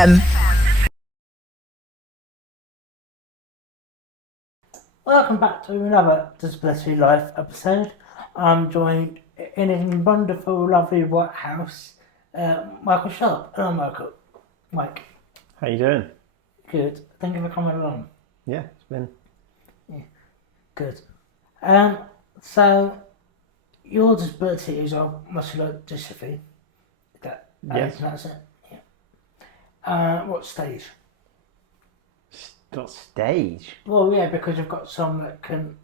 FM. Welcome back to another Disability Life episode. I'm joined in a wonderful, lovely White House, Michael Sharp. Hello, Michael. Mike. How you doing? Good. Thank you for coming along. Yeah, it's been. Good. So your disability is of muscular dystrophy. Yes. That's it. Yeah. What stage? What stage? Well, yeah, because you've got some that can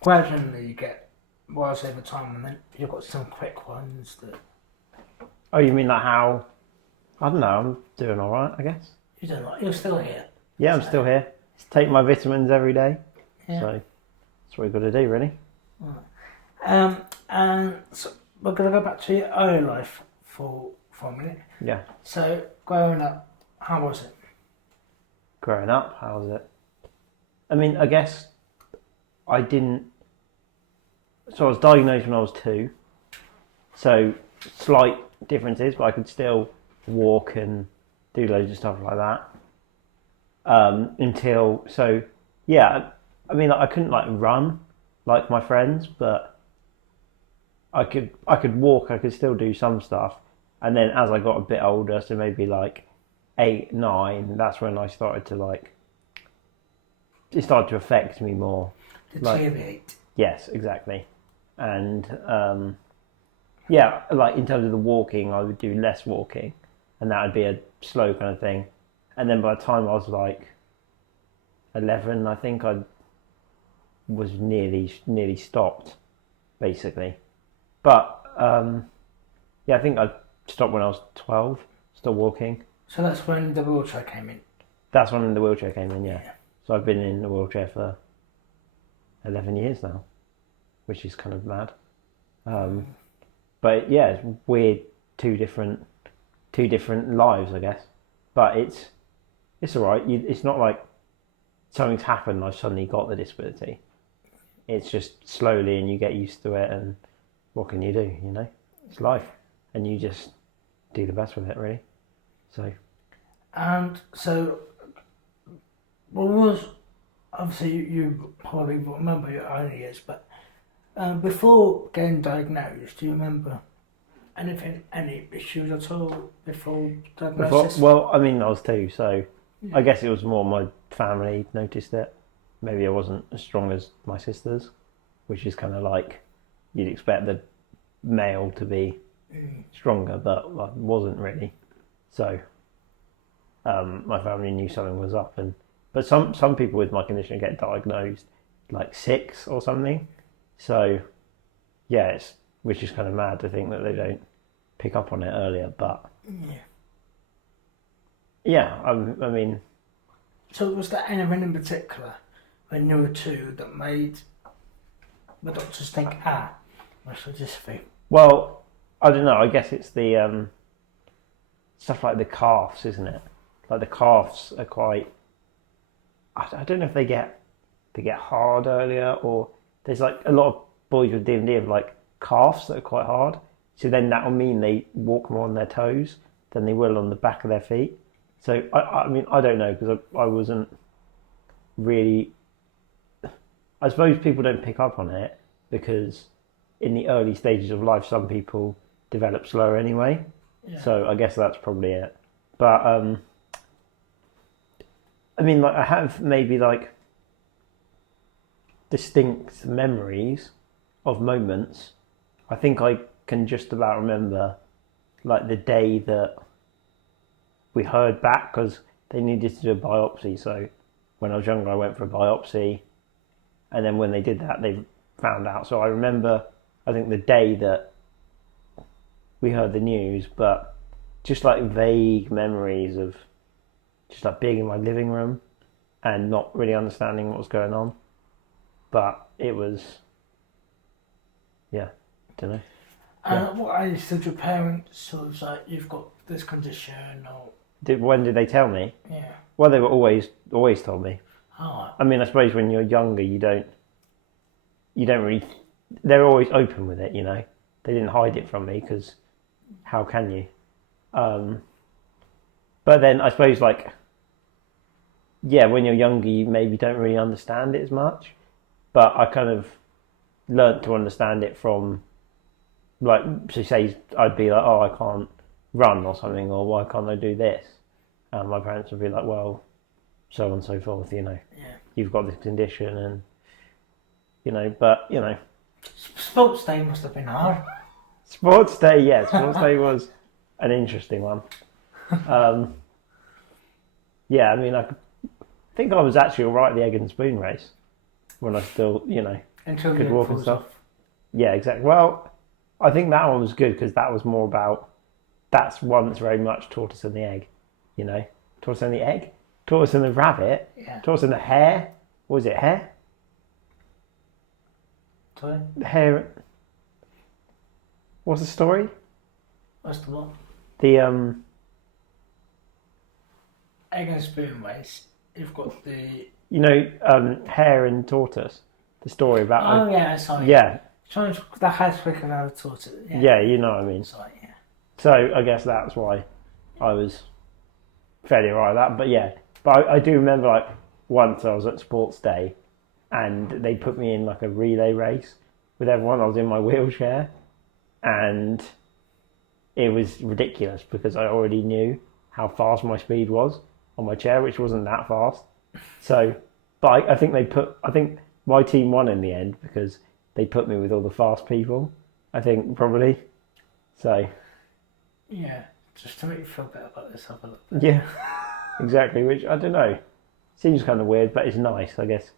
gradually get worse over time, and then you've got some quick ones that Oh, you mean like how? I don't know. I'm doing all right, I guess. you don't like. You're still here. Yeah, I'm still here. Take my vitamins every day. Yeah. So that's what we've got to do, really. And so we're going to go back to your early life for a minute. Yeah. So growing up, how was it? Growing up, how was it? I mean, I guess I didn't. So I was diagnosed when I was 2. So slight differences, but I could still walk and do loads of stuff like that. Until I mean, like, I couldn't like run like my friends, but I could walk. I could still do some stuff. And then as I got a bit older, so maybe like 8, 9, that's when I started to like. It started to affect me more. Deteriorate. Yes, exactly. And like in terms of the walking, I would do less walking, and that would be a slow kind of thing. And then by the time I was like 11, I think I was nearly stopped, basically. But I think I stopped when I was 12, still walking. So that's when the wheelchair came in. That's when the wheelchair came in, yeah. So I've been in the wheelchair for 11 years now, which is kind of mad. But yeah, it's weird, two different lives, I guess. But it's all right. It's not like something's happened and I've suddenly got the disability. It's just slowly, and you get used to it, and what can you do, you know? It's life, and you just do the best with it, really. So. And so, what was, obviously you probably remember your own years, but before getting diagnosed, do you remember any issues at all before diagnosis? Well, I mean, I was 2, so I guess it was more my family noticed it. Maybe I wasn't as strong as my sisters, which is kind of like you'd expect the male to be stronger, but I wasn't really. So my family knew something was up, but some people with my condition get diagnosed like 6 or something. So yeah, which is kind of mad to think that they don't pick up on it earlier, but I mean. So was there anything in particular when you were 2 that made the doctors think, muscular dystrophy? Well, I don't know. I guess it's the stuff like the calves, isn't it? Like the calves are quite. I don't know if they get hard earlier, or there's like a lot of boys with DMD have like calves that are quite hard. So then that will mean they walk more on their toes than they will on the back of their feet. So I mean, I don't know, because I wasn't really. I suppose people don't pick up on it because in the early stages of life, some people develop slower anyway. Yeah. So I guess that's probably it. But I mean, like I have maybe like distinct memories of moments. I think I can just about remember like the day that we heard back, because they needed to do a biopsy. So when I was younger, I went for a biopsy, and then when they did that, they found out. So I remember, I think the day that we heard the news, but just like vague memories of just like being in my living room and not really understanding what was going on. But it was, I don't know. And what age did your parents sort of say, you've got this condition, or? When did they tell me? Yeah. Well, they were always told me. Oh. I mean, I suppose when you're younger, you don't really. They're always open with it, you know. They didn't hide it from me, because how can you? But then I suppose like, yeah, when you're younger, you maybe don't really understand it as much. But I kind of learnt to understand it from like, so say I'd be like, oh, I can't run or something, or why can't I do this? And my parents would be like, well, so on and so forth, Yeah. you've got this condition, and but Sports day must have been hard. sports day, yeah, sports day was an interesting one. Yeah, I mean, I think I was actually all right at the egg and spoon race when I still, Until could you walk and falls stuff. off. Yeah, exactly. Well, I think that one was good because that was more about, that's one that's very much tortoise and the egg, tortoise and the egg, tortoise and the rabbit, Yeah. tortoise and the hare. What was it, hare? Sorry? The hare. What's the story? What's the what? The Egg and spoon race. You've got the. hare and tortoise. The story about. Oh yeah, sorry. Yeah. Trying to the house quicker out of tortoise. Yeah, you know what I mean. Sorry, yeah. So I guess that's why I was fairly alright at that. But yeah, but I do remember like once I was at sports day, and they put me in like a relay race with everyone. I was in my wheelchair, and it was ridiculous because I already knew how fast my speed was on my chair, which wasn't that fast. So, but I think I think my team won in the end because they put me with all the fast people. I think probably. So. Yeah, just to make you feel better about yourself a little bit. Yeah, exactly. Which I don't know, seems kind of weird, but it's nice. I guess.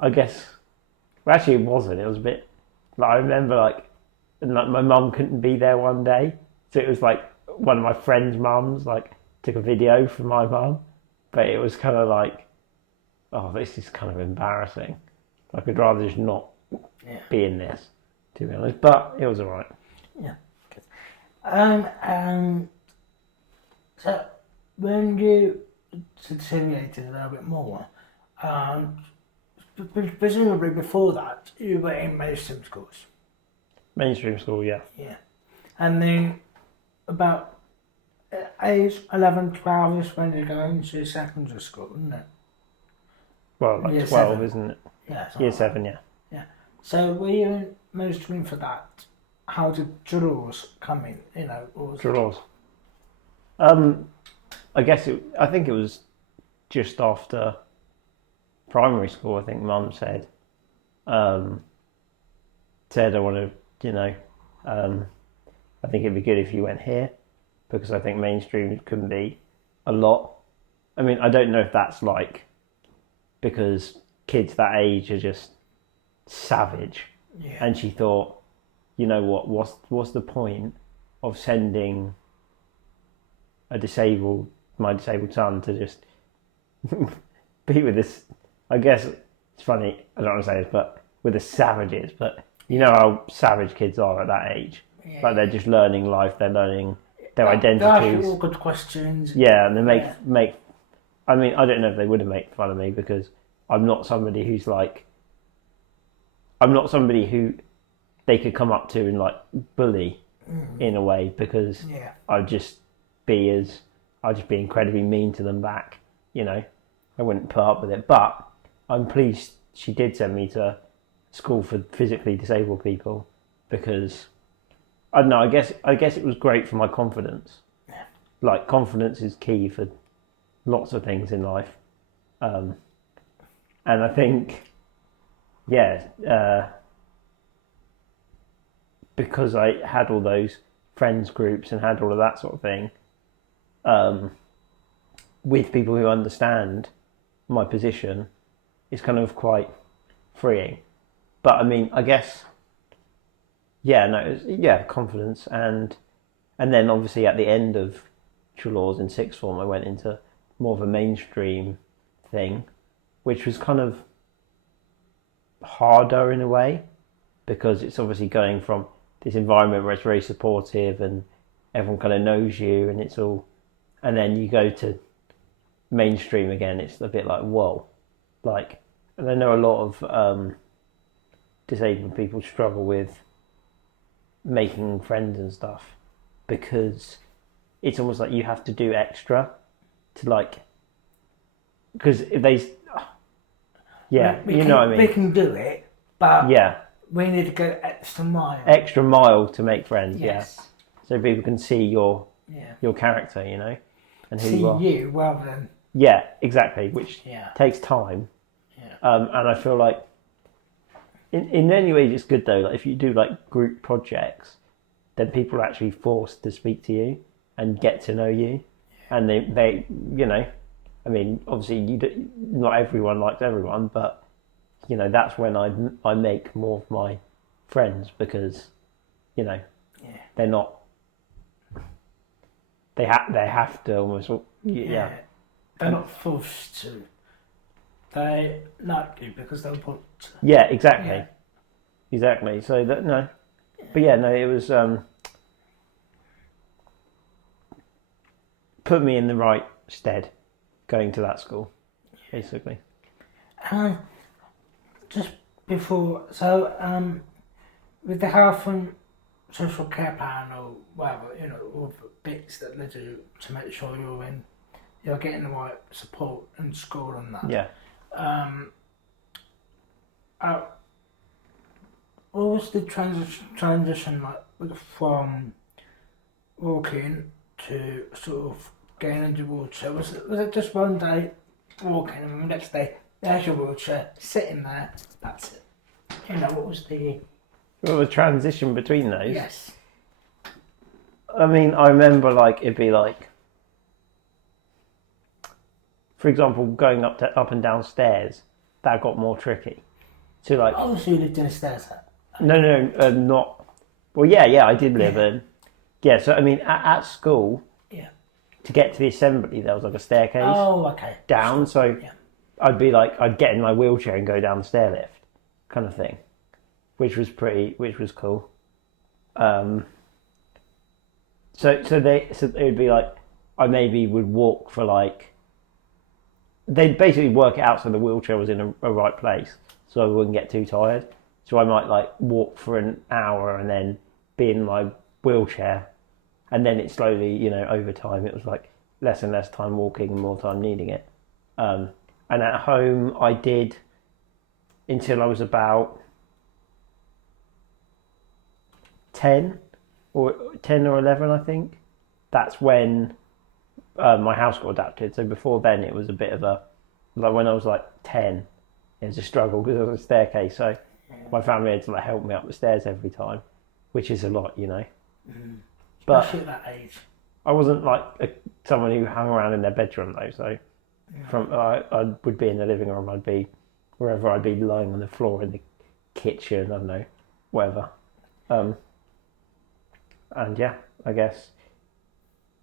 Well, actually, it wasn't. It was a bit. Like I remember, my mum couldn't be there one day, so it was like one of my friend's mums took a video for my mum, but it was kind of like, oh, this is kind of embarrassing. I could rather just not be in this, to be honest. But it was alright. Yeah. So when you deteriorated a little bit more, presumably before that you were in mainstream schools. Mainstream school, yeah. Yeah. And then about age 11, 12 is when you go into secondary school, isn't it? Well, like Year 12, seven. isn't it? Yeah. Year 7, yeah. Yeah. So were you in mainstream for that? How did drills come in? Draws. I think it was just after primary school. I think Mum said, I want to, I think it'd be good if you went here because I think mainstream can be a lot. I mean, I don't know if that's because kids that age are just savage, and she thought, you know what? What's the point of sending my disabled son to just be with this? I guess it's funny. I don't want to say this, but with the savages. But you know how savage kids are at that age. Yeah. Like they're just learning life. They're learning their They identities. ask you all good questions. Yeah, and they make. I mean, I don't know if they would have made fun of me because I'm not somebody who's I'm not somebody who they could come up to and bully in a way because I'd just be incredibly mean to them back. I wouldn't put up with it. But I'm pleased she did send me to school for physically disabled people because I don't know. I guess it was great for my confidence. Yeah. Confidence is key for lots of things in life, and I think, because I had all those friends groups and had all of that sort of thing, with people who understand my position, is kind of quite freeing. But I mean, I guess, confidence, and then obviously at the end of Trelaws in sixth form, I went into more of a mainstream thing, which was kind of harder in a way because it's obviously going from this environment where it's very supportive and everyone kind of knows you and it's all, and then you go to mainstream again, it's a bit like, whoa, and I know a lot of disabled people struggle with making friends and stuff because it's almost like you have to do extra to like, because if they, yeah, we you can, know what I mean. We can do it, but Yeah, we need to go extra mile. extra mile to make friends. Yes. Yeah, so people can see your Yeah. character, you know, and who See you are. you rather than. Yeah, exactly, which Yeah. takes time. Yeah. And I feel like in many ways it's good though. Like if you do like group projects, then people are actually forced to speak to you and get to know you, and they you know, I mean obviously not everyone likes everyone, but you know that's when I make more of my friends because you know they're not they have to almost yeah. They're not forced to. They like you because they want to. Yeah, exactly. Yeah. Exactly. So that no. But yeah, no, it was put me in the right stead going to that school, basically. And just before, so with the health and social care plan or whatever, you know, all the bits that they do to make sure you're getting the right support in school and that. Yeah. What was the transition like from walking to sort of getting into wheelchair? Was it just one day walking and the next day there's your wheelchair sitting there? That's it. You know, what was the Well, the transition between those. yes? I mean, I remember like it'd be like, for example, going up and down stairs. That got more tricky. So like, Oh, so you lived in a stairs hut? no, not. Well, yeah, I did live in. Yeah, so I mean, at school, Yeah. to get to the assembly, there was like a staircase Oh, okay. down. So Yeah. I'd be like, I'd get in my wheelchair and go down the stair lift, kind of thing, which was cool. So it would be like, I maybe would walk for like, they'd basically work it out so the wheelchair was in a right place, so I wouldn't get too tired. So I might like walk for an hour and then be in my wheelchair, and then it slowly, you know, over time it was like less and less time walking and more time needing it. And at home I did until I was about 10 or 11, I think. That's when my house got adapted. So before then it was a bit of a, like when I was like 10, it was a struggle because there was a staircase. So my family had to like help me up the stairs every time, which is a lot, you know. But Especially at that age. I wasn't like someone who hung around in their bedroom though. So from I would be in the living room. I'd be wherever. I'd be lying on the floor in the kitchen. I don't know, whatever. And yeah, I guess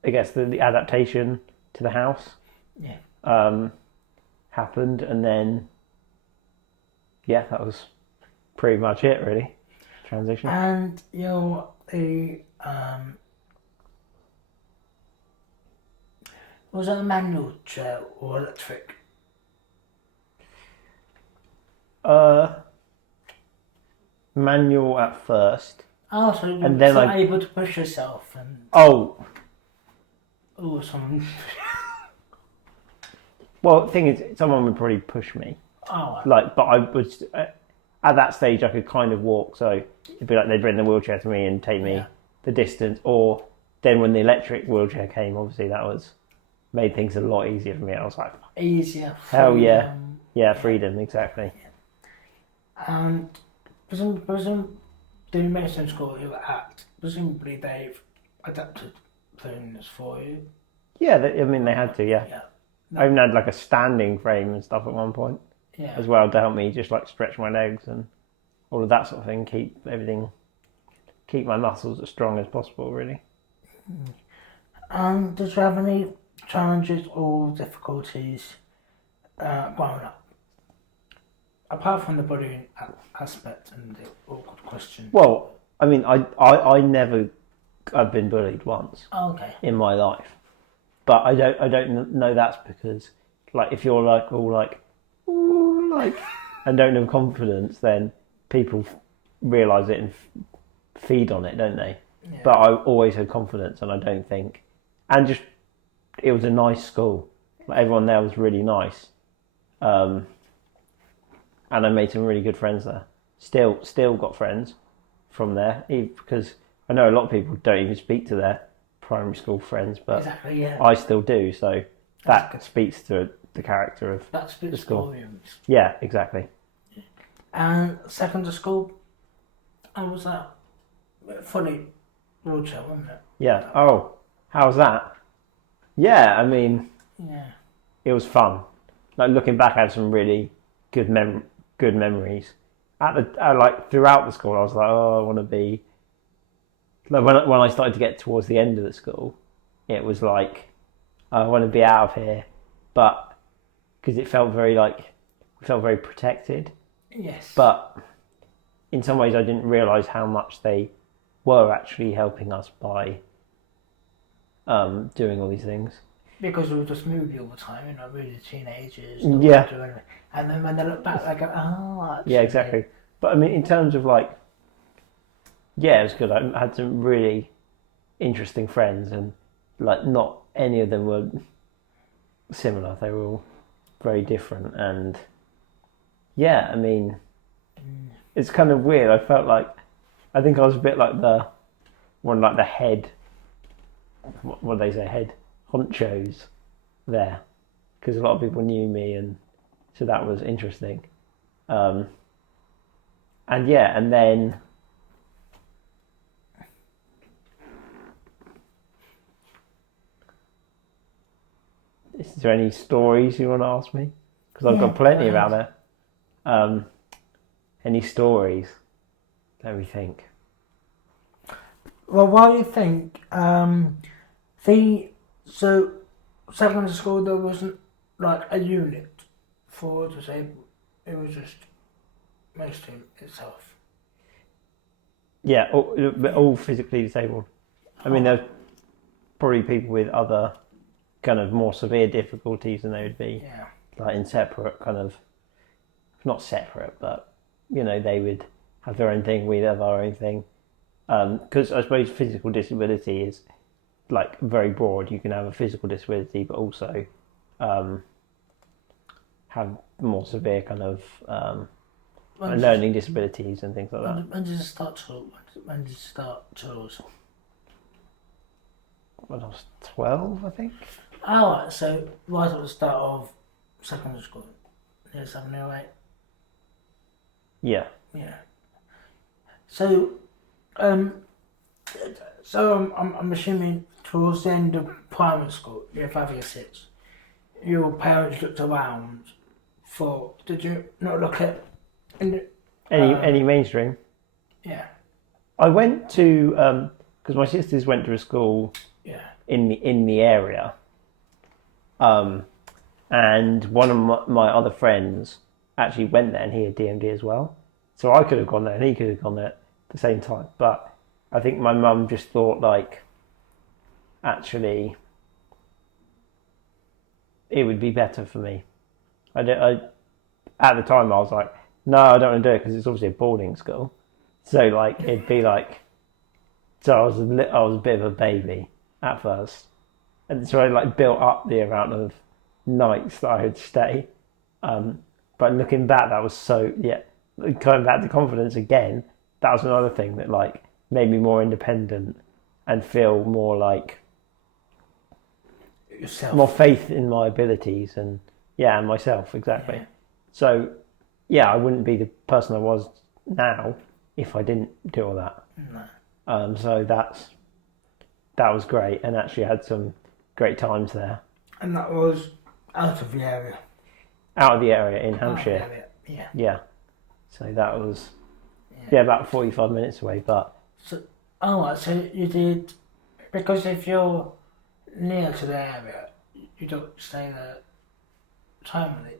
the adaptation to the house happened, and then that was pretty much it, really. Transition. And was it a manual chair or electric? Manual at first. Oh, so you And then were able to push yourself and someone. Well, the thing is, someone would probably push me. Oh, Like, but I was at that stage. I could kind of walk, so it'd be like they'd bring the wheelchair to me and take me the distance. Or then when the electric wheelchair came, obviously that made things a lot easier for me. I was like, easier. hell yeah, freedom, exactly. And presumably, the medicine school you were at, presumably they've adapted things for you. Yeah, they had to. Yeah. I even had like a standing frame and stuff at one point as well to help me just like stretch my legs and all of that sort of thing. Keep my muscles as strong as possible, really. And did you have any challenges or difficulties growing up? Apart from the bullying aspect and the awkward question. Well, I mean, I never have been bullied once in my life, but I don't know that's because like if you're like all like ooh, like and don't have confidence, then people realise it and feed on it, don't they? But I always had confidence, and I don't think, and just it was a nice school. Like, everyone there was really nice. And I made some really good friends there. Still got friends from there, because I know a lot of people don't even speak to their primary school friends, but Exactly, yeah. I still do. So that speaks to the character of That speaks the school. volumes. Yeah, exactly. And secondary school, how was that? Funny roadshow, wasn't it? Yeah. Oh, how's that? Yeah, I mean, Yeah. it was fun. Like, looking back, I had some really good memories. Like, throughout the school, I was like, oh, I want to be. Like, when I started to get towards the end of the school, it was like, I want to be out of here, but because it felt very protected. Yes. But in some ways, I didn't realise how much they were actually helping us by doing all these things. Because we were just moving all the time, you know, we were teenagers. Yeah. And then when they look back, they go, oh, actually. Yeah, exactly. But I mean, in terms of like, yeah, it was good. I had some really interesting friends, and like, not any of them were similar. They were all very different, and yeah, I mean, it's kind of weird. I felt like, I think I was a bit like the head. What do they say? Head honchos there, because a lot of people knew me, and so that was interesting. And yeah, and then is there any stories you want to ask me? Because I've got plenty about it. Any stories? Let me think. Well, why do you think, so secondary school, there wasn't like a unit for disabled, it was just mostly itself. Yeah, all physically disabled. I mean, there's probably people with other kind of more severe difficulties, and they would be like in separate kind of, not separate, but you know, they would have their own thing, we'd have our own thing. Because I suppose physical disability is like very broad. You can have a physical disability, but also have more severe kind of learning disabilities and things like that. When did it start to? When did it start tours? When I was 12, I think. Oh, right, so right at the start of secondary school, year 7 or 8. Yeah. Yeah. So, I'm assuming towards the end of primary school, year 5 or 6, your parents looked around for. Did you not look at any mainstream? Yeah. I went to because my sisters went to a school in the area, and one of my other friends actually went there, and he had DMD as well. So I could have gone there, and he could have gone there at the same time. But I think my mum just thought, like, actually, it would be better for me. At the time, I was like, no, I don't want to do it, because it's obviously a boarding school. So like, it'd be like, so I was a bit of a baby at first, and so I like built up the amount of nights that I would stay. But looking back, that was coming back to confidence again. That was another thing that like made me more independent and feel more like yourself, more faith in my abilities and myself, exactly. Yeah. So yeah, I wouldn't be the person I was now if I didn't do all that. No. So that was great, and actually had some great times there. And that was out of the area. Out of the area in Hampshire. Out of the area. Yeah. So that was about 45 minutes away, but. So you did, because if you're near to the area, you don't stay there timely.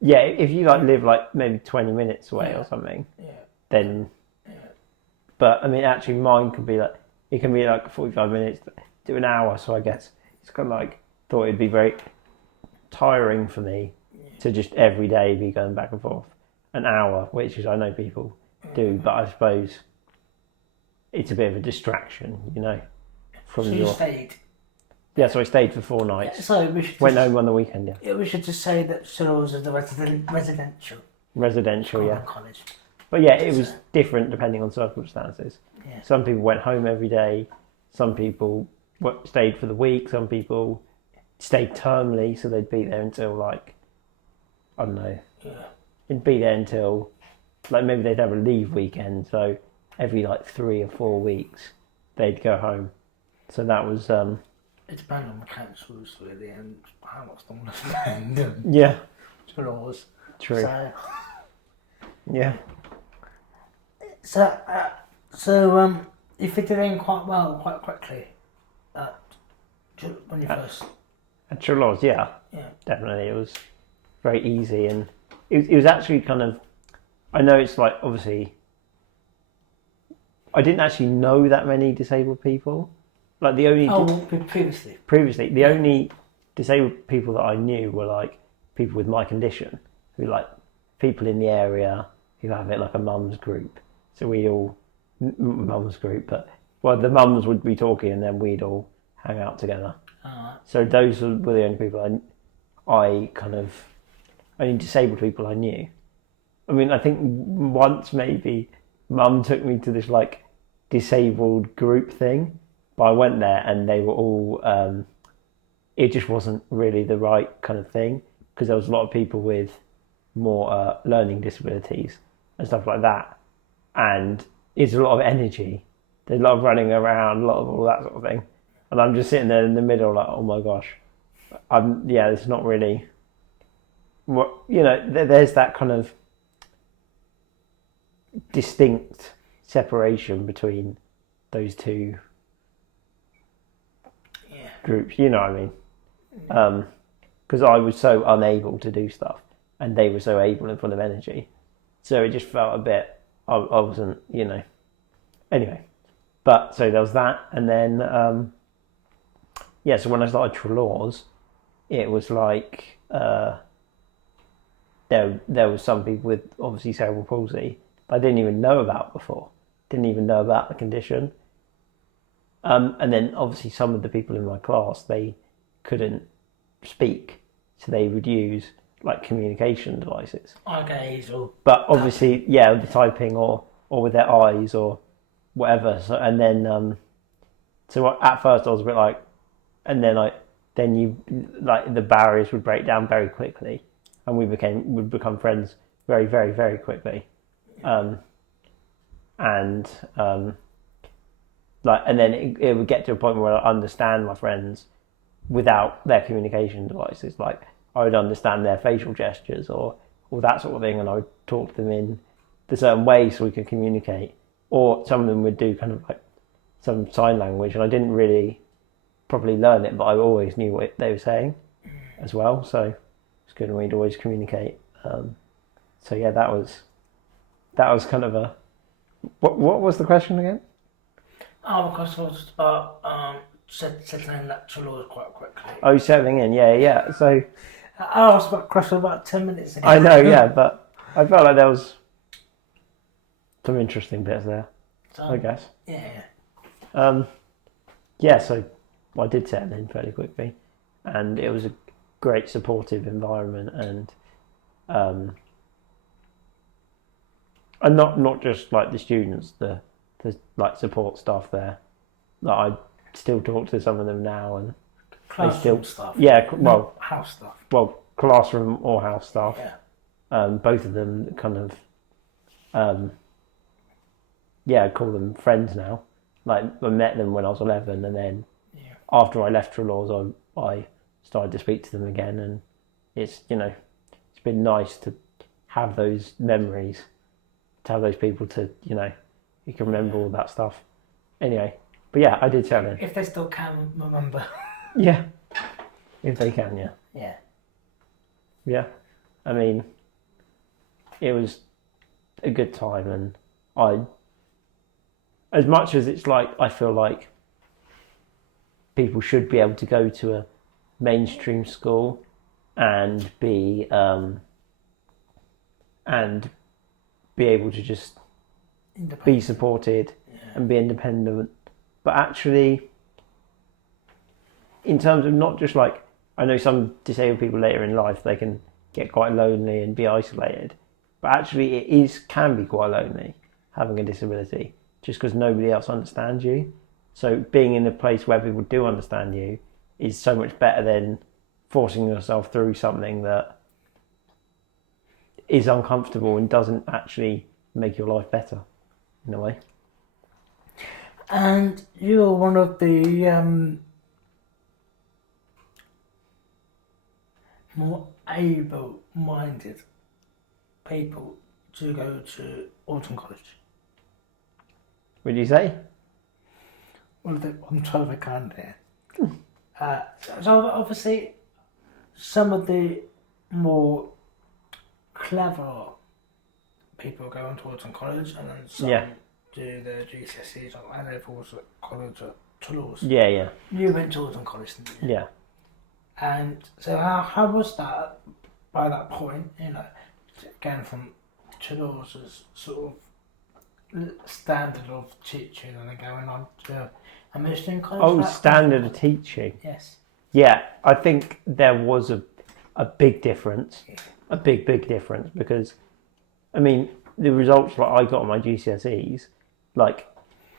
Yeah, if you like live like maybe 20 minutes away or something, then. Yeah. But I mean, actually, mine can be like 45 minutes to an hour. So I guess it's kind of like thought it'd be very tiring for me to just every day be going back and forth an hour, which is I know people do, but I suppose it's a bit of a distraction, you know, from so you stayed. Yeah, so I stayed for 4 nights. So we should Went just, home on the weekend, yeah. we should just say that Shores is the residential Residential, school yeah. and college. But yeah, it was different depending on circumstances. Yeah. Some people went home every day. Some people stayed for the week. Some people stayed termly, so they'd be there until like, I don't know. Yeah. It'd be there until, like, maybe they'd have a leave weekend. So every like 3 or 4 weeks, they'd go home. So that was It depends on the councils really and how much they want to spend. yeah, Laws. true. Yeah. So you fitted in quite well, quite quickly. When you first. At Trelawney's, yeah, definitely. It was very easy, and it was actually kind of. I know it's like, obviously, I didn't actually know that many disabled people. Like the only previously the only disabled people that I knew were like people with my condition, who like people in the area who have it, like a mum's group. So we all mum's group, but well, the mums would be talking, and then we'd all hang out together. So those were the only people I kind of only disabled people I knew. I mean, I think once maybe Mum took me to this like disabled group thing, but I went there and they were all. It just wasn't really the right kind of thing, because there was a lot of people with more learning disabilities and stuff like that, and it's a lot of energy. There's a lot of running around, a lot of all that sort of thing, and I'm just sitting there in the middle, like, oh my gosh, it's not really. What there's that kind of distinct separation between those two groups. You know what I mean? Because I was so unable to do stuff, and they were so able and full of energy. So it just felt a bit. I wasn't, Anyway, but so there was that, and then so when I started Trelawney's, it was like there was some people with obviously cerebral palsy that I didn't even know about before. Didn't even know about the condition. And then obviously some of the people in my class, they couldn't speak, so they would use like communication devices. But obviously, the typing or with their eyes or whatever. So and then so at first I was a bit like, and then you like the barriers would break down very quickly, and would become friends very, very, very quickly. And then it would get to a point where I understand my friends without their communication devices. Like I would understand their facial gestures or that sort of thing, and I would talk to them in the certain way so we could communicate. Or some of them would do kind of like some sign language, and I didn't really properly learn it, but I always knew what they were saying as well. So it's good, and we'd always communicate. So yeah, that was kind of a. What was the question again? Oh, because it was about settling natural laws quite quickly. Oh, settling in, yeah. So I asked that question about 10 minutes ago. I know, yeah, but I felt like there was some interesting bits there, I guess. Yeah. So I did settle in fairly quickly, and it was a great supportive environment, and not just like the students, the like support staff there. Like I still talk to some of them now, and classroom staff. Yeah, house staff. Well, classroom or house staff. Yeah. Both of them kind of. I call them friends now. Like I met them when I was 11, and then after I left Trelawney's, I started to speak to them again, and it's it's been nice to have those memories, to have those people to you can remember all that stuff. Anyway, but yeah, I did tell them. If they still can remember. Yeah, if they can, yeah. Yeah. Yeah, I mean, it was a good time, and as much as it's like, I feel like people should be able to go to a mainstream school and be able to just be supported and be independent, but actually in terms of not just like, I know some disabled people later in life, they can get quite lonely and be isolated, but actually can be quite lonely having a disability, just because nobody else understands you. So being in a place where people do understand you is so much better than forcing yourself through something that is uncomfortable and doesn't actually make your life better in a way. And you're one of the more able-minded people to go to Alton College. Would you say? Well, I'm trying to count here. So obviously, some of the more clever people go on to Alton College, and then some do their GCSEs or A-levels at college at Toulouse. Yeah. You went to Alton College, didn't you? Yeah. And so how was that by that point, going from Toulouse's sort of standard of teaching and then going on to a Muscular college? Oh, standard of teaching. Yes. Yeah, I think there was a big difference, a big difference, because, I mean, the results that I got on my GCSEs, like,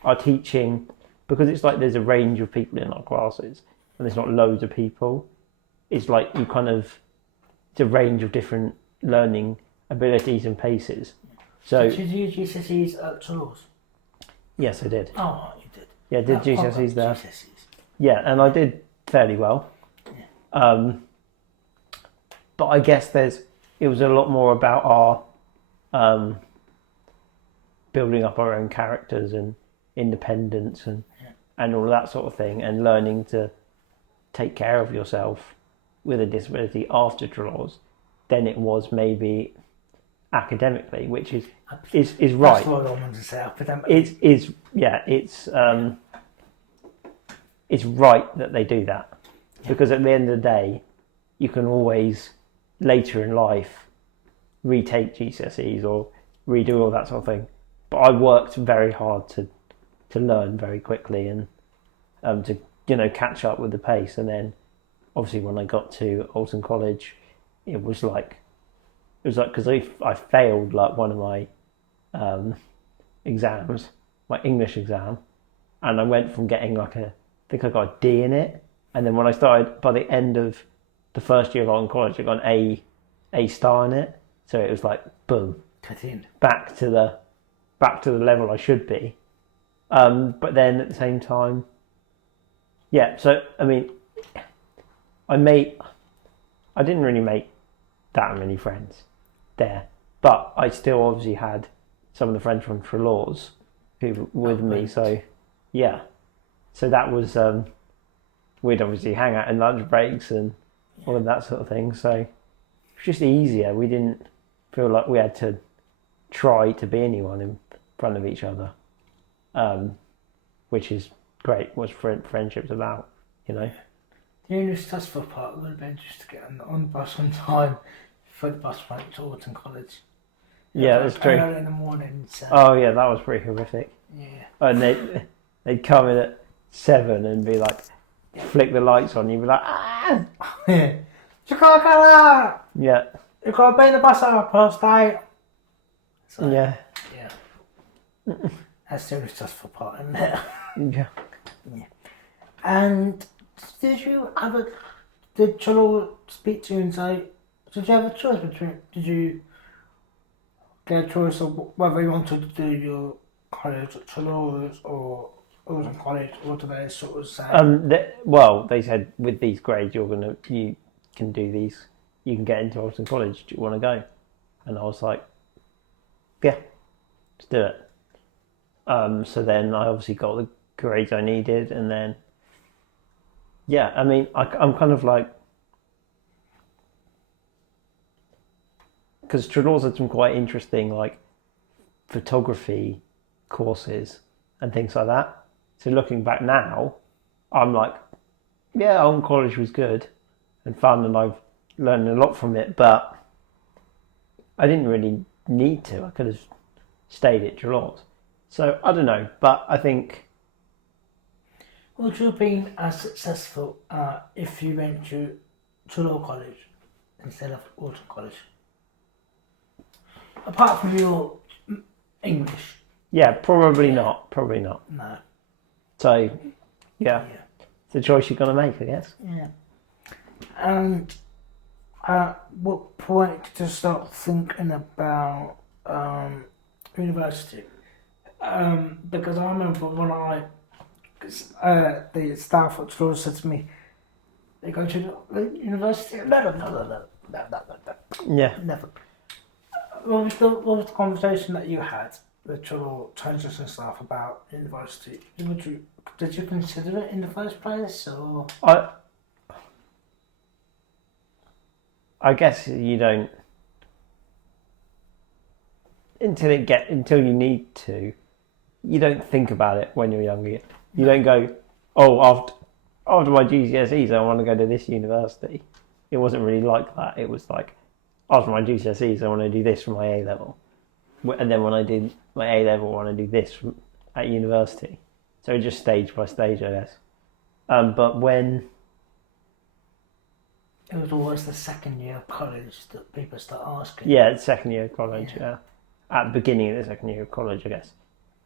are teaching, because it's like there's a range of people in our classes, and there's not loads of people. It's like it's a range of different learning abilities and paces. So did you do GCSEs at Toulouse? Yes, I did. Oh, you did. Yeah, I did GCSEs there. GCSEs. Yeah, and I did fairly well. Yeah. But I guess it was a lot more about our building up our own characters and independence and all of that sort of thing, and learning to take care of yourself with a disability after Toulouse than it was maybe academically, which is right. That's what I wanted to say. Academically. It's right that they do that, because at the end of the day, you can always later in life retake GCSEs or redo all that sort of thing. But I worked very hard to learn very quickly and to catch up with the pace. And then obviously when I got to Alton College, it was like because I failed like one of my exams, my English exam, and I went from getting I think I got a D in it, and then when I started, by the end of the first year of Alton College, I got an A star in it. So it was like boom, back to the level I should be. But then at the same time, yeah. So I mean, I didn't really make that many friends there, but I still obviously had some of the friends from Toulouse who were with me. So yeah, so that was we'd obviously hang out in lunch breaks and all of that sort of thing. So it was just easier. We didn't feel like we had to try to be anyone in front of each other, which is great. What friendship's about, The only stressful part would have been just to get on the bus on time for the bus ride to Alton College. Yeah, that's true. Early in the morning. So. Oh yeah, that was pretty horrific. Yeah. And they'd come in at 7 and be like, flick the lights on. You'd be like, ah. Chicago! Yeah. You got to be in the bus at 8:30. So, yeah. Yeah. That's the only stressful part, isn't it? Yeah. And did Cholo speak to you and say, did you have a choice did you get a choice of whether you wanted to do your college at Toulouse or Alton College, or do they sort of say? They said with these grades you can do these, you can get into Alton College. Do you want to go? And I was like, yeah, let's do it. So then I obviously got the grades I needed, and then yeah, I mean, I'm kind of like, because Toulouse had some quite interesting like photography courses and things like that. So looking back now, I'm like, yeah, Alton College was good and fun, and I've learned a lot from it, but I didn't really need to. I could have stayed at Toulouse. So I don't know, but I think Would you have been as successful if you went to law college instead of Alton College? Apart from your English. Yeah, probably not. Probably not. No. So, yeah. It's a choice you're going to make, I guess. Yeah. And at what point did you start thinking about university? Because I remember when the staff at school said to me, "They go to the university." No. Yeah. Never. What was the conversation that you had with your transition staff about university? Did you consider it in the first place, or? I guess you don't until you need to. You don't think about it when you're younger. You don't go, oh, after my GCSEs, I want to go to this university. It wasn't really like that. It was like, after my GCSEs, I want to do this for my A level, and then when I did my A level, I want to do this at university. So just stage by stage, I guess. But when it was always the second year of college that people start asking. Yeah, second year of college, yeah. At the beginning of the second year of college, I guess.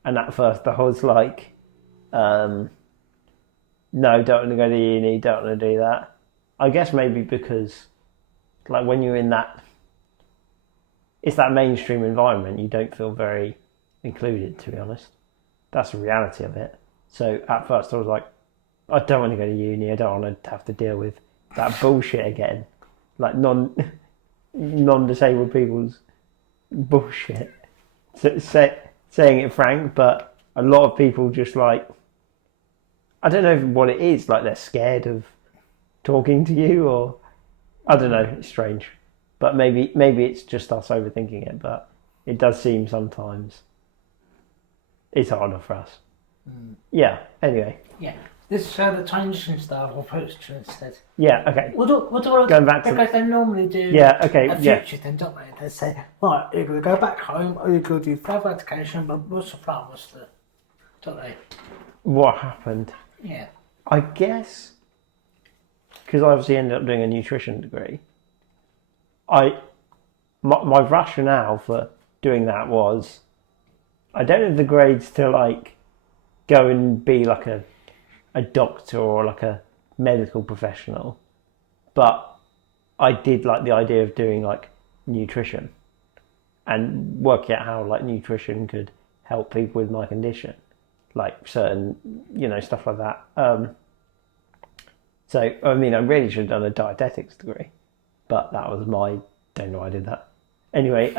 And at first I was like, no, don't want to go to uni, don't want to do that. I guess maybe because, like, when you're in it's that mainstream environment, you don't feel very included, to be honest. That's the reality of it. So at first I was like, I don't want to go to uni, I don't want to have to deal with that bullshit again. Like non-disabled people's bullshit. So, saying it frank, but a lot of people just like, I don't know what it is, like they're scared of talking to you, or I don't know, it's strange. But maybe it's just us overthinking it, but it does seem sometimes it's harder for us. Yeah, anyway. Yeah. This is how the transition staff approach to instead. Yeah, okay. What do Going back because they normally do a future thing, don't they? They say, right, you're going to go back home or you're going to do further education, but what's the plan? Don't they? What happened? Yeah. I guess, because I obviously ended up doing a nutrition degree, my rationale for doing that was, I don't have the grades to like go and be like a doctor or like a medical professional, but I did like the idea of doing like nutrition and working out how like nutrition could help people with my condition, like certain, stuff like that. So, I mean, I really should have done a dietetics degree, but that was don't know why I did that. Anyway,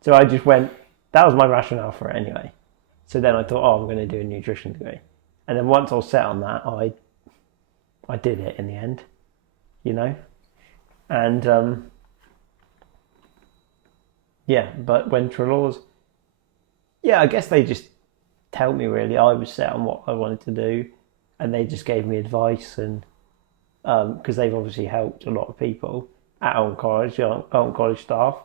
so I just went, that was my rationale for it anyway. So then I thought, I'm going to do a nutrition degree. And then once I was set on that, I did it in the end, and but when Trelaws, I guess they just told me really. I was set on what I wanted to do, and they just gave me advice, and because they've obviously helped a lot of people at Alton College staff,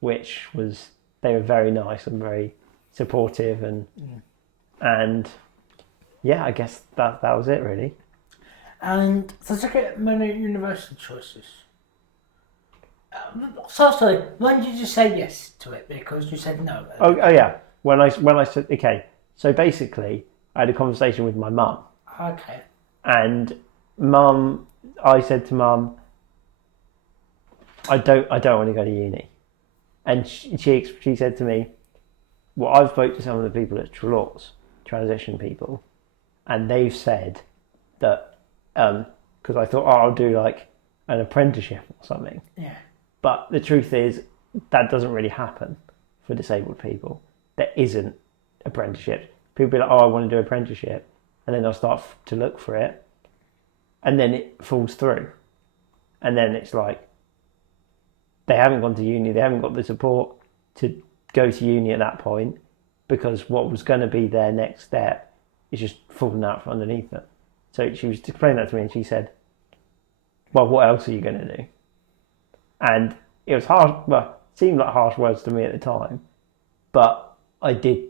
which was, they were very nice and very supportive, and I guess that was it really. And did you get many university choices? Sorry, when did you say yes to it? Because you said no. Oh yeah. When I said, okay, so basically I had a conversation with my mum. Okay. And I said to mum, I don't want to go to uni. And she said to me, well, I've spoke to some of the people at Trelaws, transition people, and they've said that, because I thought, I'll do like an apprenticeship or something. Yeah. But the truth is, that doesn't really happen for disabled people. There isn't apprenticeship. People be like, I want to do apprenticeship, and then they'll start to look for it, and then it falls through. And then it's like, they haven't gone to uni, they haven't got the support to go to uni at that point, because what was going to be their next step is just falling out from underneath them. So she was explaining that to me, and she said, well, what else are you going to do? And it was harsh, well, it seemed like harsh words to me at the time, but I did,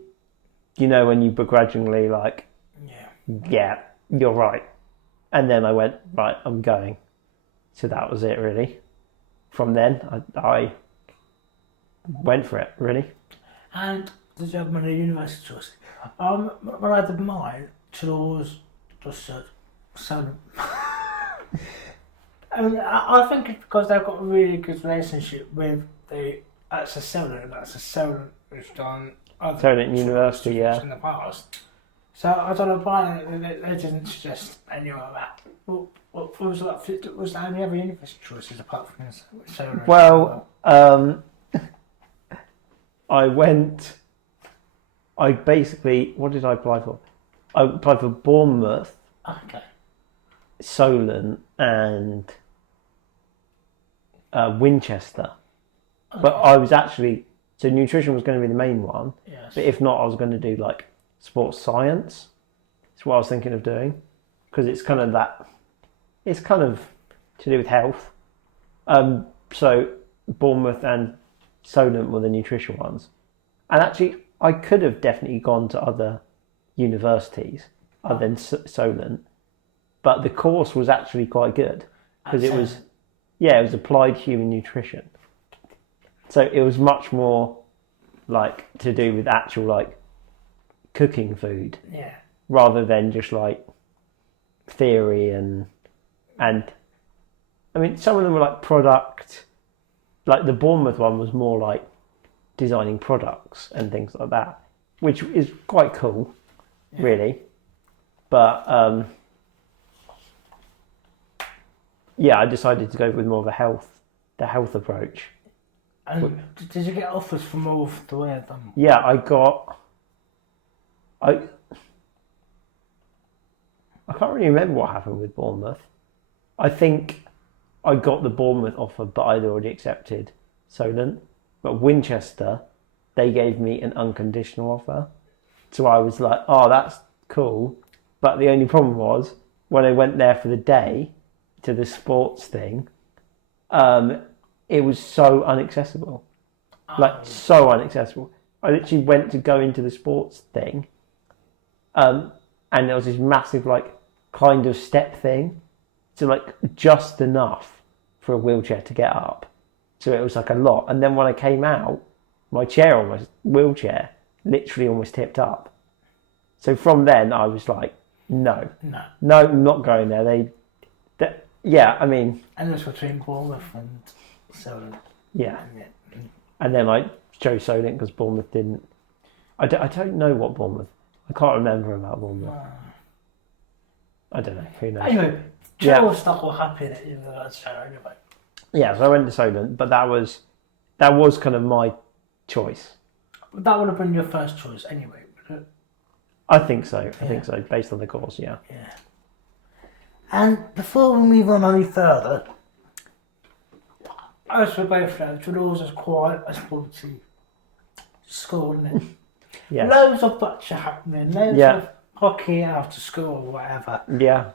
when you begrudgingly like, you're right. And then I went, right, I'm going. So that was it, really. From then, I went for it, really. And did you have many university choices? When I did mine, Toulouse just said Solent. I mean, I think it's because they've got a really good relationship with that's a Solent who's done other Solent University, yeah. in the past. So I don't know why they didn't suggest any of that. What was that? Was there any other university choices apart from Solent? Well, I basically, what did I apply for? I applied for Bournemouth, okay, Solent, and Winchester. But I was actually, so nutrition was going to be the main one. yes. But if not, I was going to do like sports science. That's what I was thinking of doing. Because it's kind of to do with health. So Bournemouth and Solent were the nutrition ones. And actually, I could have definitely gone to other universities other than Solent. But the course was actually quite good. Because it was applied human nutrition. So it was much more like to do with actual like cooking food. Yeah. Rather than just like theory and I mean some of them were like product, like the Bournemouth one was more like designing products and things like that, which is quite cool, really. But I decided to go with more of the health approach. And did you get offers from all of the way of them? Yeah, I can't really remember what happened with Bournemouth. I think I got the Bournemouth offer, but I'd already accepted Solent. But Winchester, they gave me an unconditional offer. So I was like, oh, that's cool. But the only problem was, when I went there for the day, to the sports thing, it was so inaccessible. So inaccessible. I literally went to go into the sports thing, and there was this massive, like, kind of step thing. So, like, just enough for a wheelchair to get up. So it was, like, a lot. And then when I came out, my wheelchair literally almost tipped up. So from then, I was like, no, I'm not going there. I mean... And it was between Bournemouth and Solent. Yeah. And then I chose Solent because Bournemouth didn't... I don't know what Bournemouth... I can't remember about Bournemouth. I don't know. Who knows? Anyway, Joe stuck all happy that you were at Solent anyway. Yeah, so I went to Solent, but that was kind of my choice. That would have been your first choice anyway, would it? I think so. I think so, based on the course, yeah. Yeah. And before we move on any further, as we both know, Toulouse is quite a sporty school, isn't it? Yeah. Loads of butcher happening, loads of hockey after school or whatever. Yeah.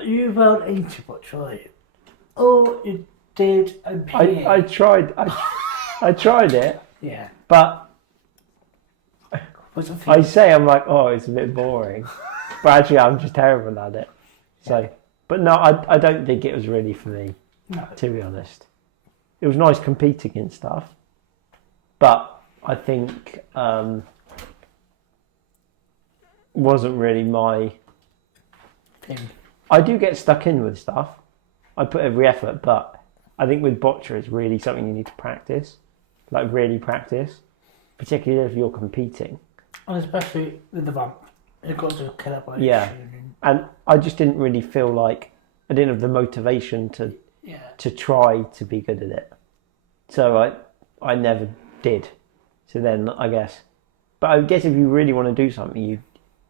You weren't into butcher, were you? Oh, you did a PE. I tried. I tried it. Yeah. But Was it I say I'm like, oh, it's a bit boring. But actually, I'm just terrible at it. So, but no, I don't think it was really for me. No. To be honest, it was nice competing and stuff, but I think wasn't really my thing. I do get stuck in with stuff. I put every effort, but I think with boccia, it's really something you need to practice, like really practice, particularly if you're competing. And especially with the bump, you've got to calibrate. Yeah, and I just didn't really feel like I didn't have the motivation to try to be good at it. So I never did. So then I guess, but I guess if you really want to do something,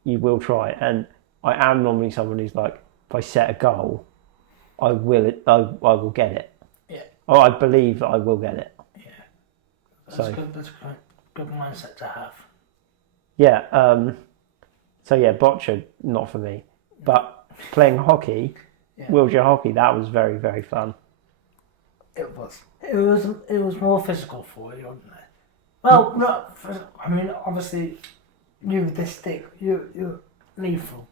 you will try it. And I am normally someone who's like, if I set a goal, I will get it. Yeah. Oh, I believe that I will get it. Yeah. That's good. That's a good mindset to have. Yeah. So yeah, boccia not for me, but playing hockey, wheelchair hockey, that was very, very fun. It was. It was more physical for you, wasn't it? Well, not. I mean, obviously, you with this stick, you're lethal.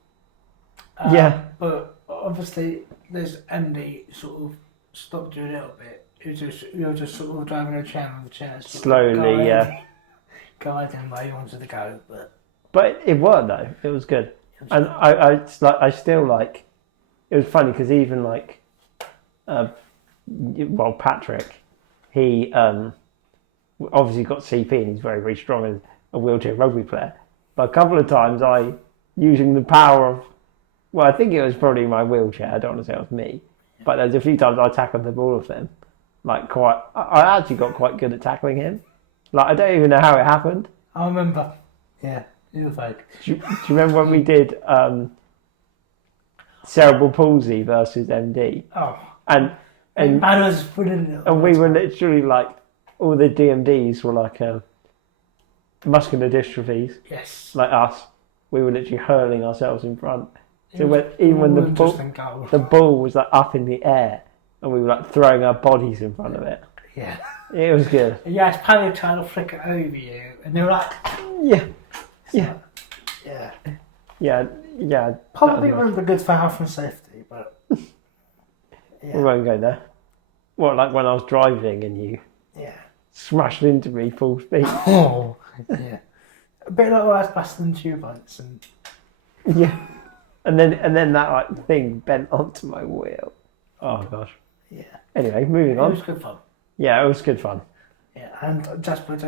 Yeah. But obviously, there's MD sort of stopped you a little bit. You're just sort of driving a chair with the chair. Sort Slowly, of guiding where you wanted to go, But it worked though. It was good. And I still like. It was funny because even like, Patrick, he obviously got CP and he's very, very strong as a wheelchair rugby player. But a couple of times using the power of, well, I think it was probably my wheelchair. I don't want to say it was me, but there's a few times I tackled them, all of them. Like I actually got quite good at tackling him. Like I don't even know how it happened. I remember. Yeah, it was like. Do you remember when we did cerebral palsy versus MD? Oh. And I was putting it. And we were literally like, all the DMDs were like muscular dystrophies. Yes. Like us. We were literally hurling ourselves in front. So when the ball was like up in the air and we were like throwing our bodies in front of it. Yeah. It was good. Yeah, it's probably trying to flick it over you and they were like... Yeah. Yeah. Yeah. Yeah. Probably wouldn't be good for health and safety, but... Yeah. We won't go there. What, like when I was driving and you smashed into me full speed? Oh, yeah. A bit like when I was passing into you once and... Yeah. And then that like thing bent onto my wheel. Oh gosh. Yeah. Anyway, moving on. It was good fun. Yeah, it was good fun. Yeah, and Jasper.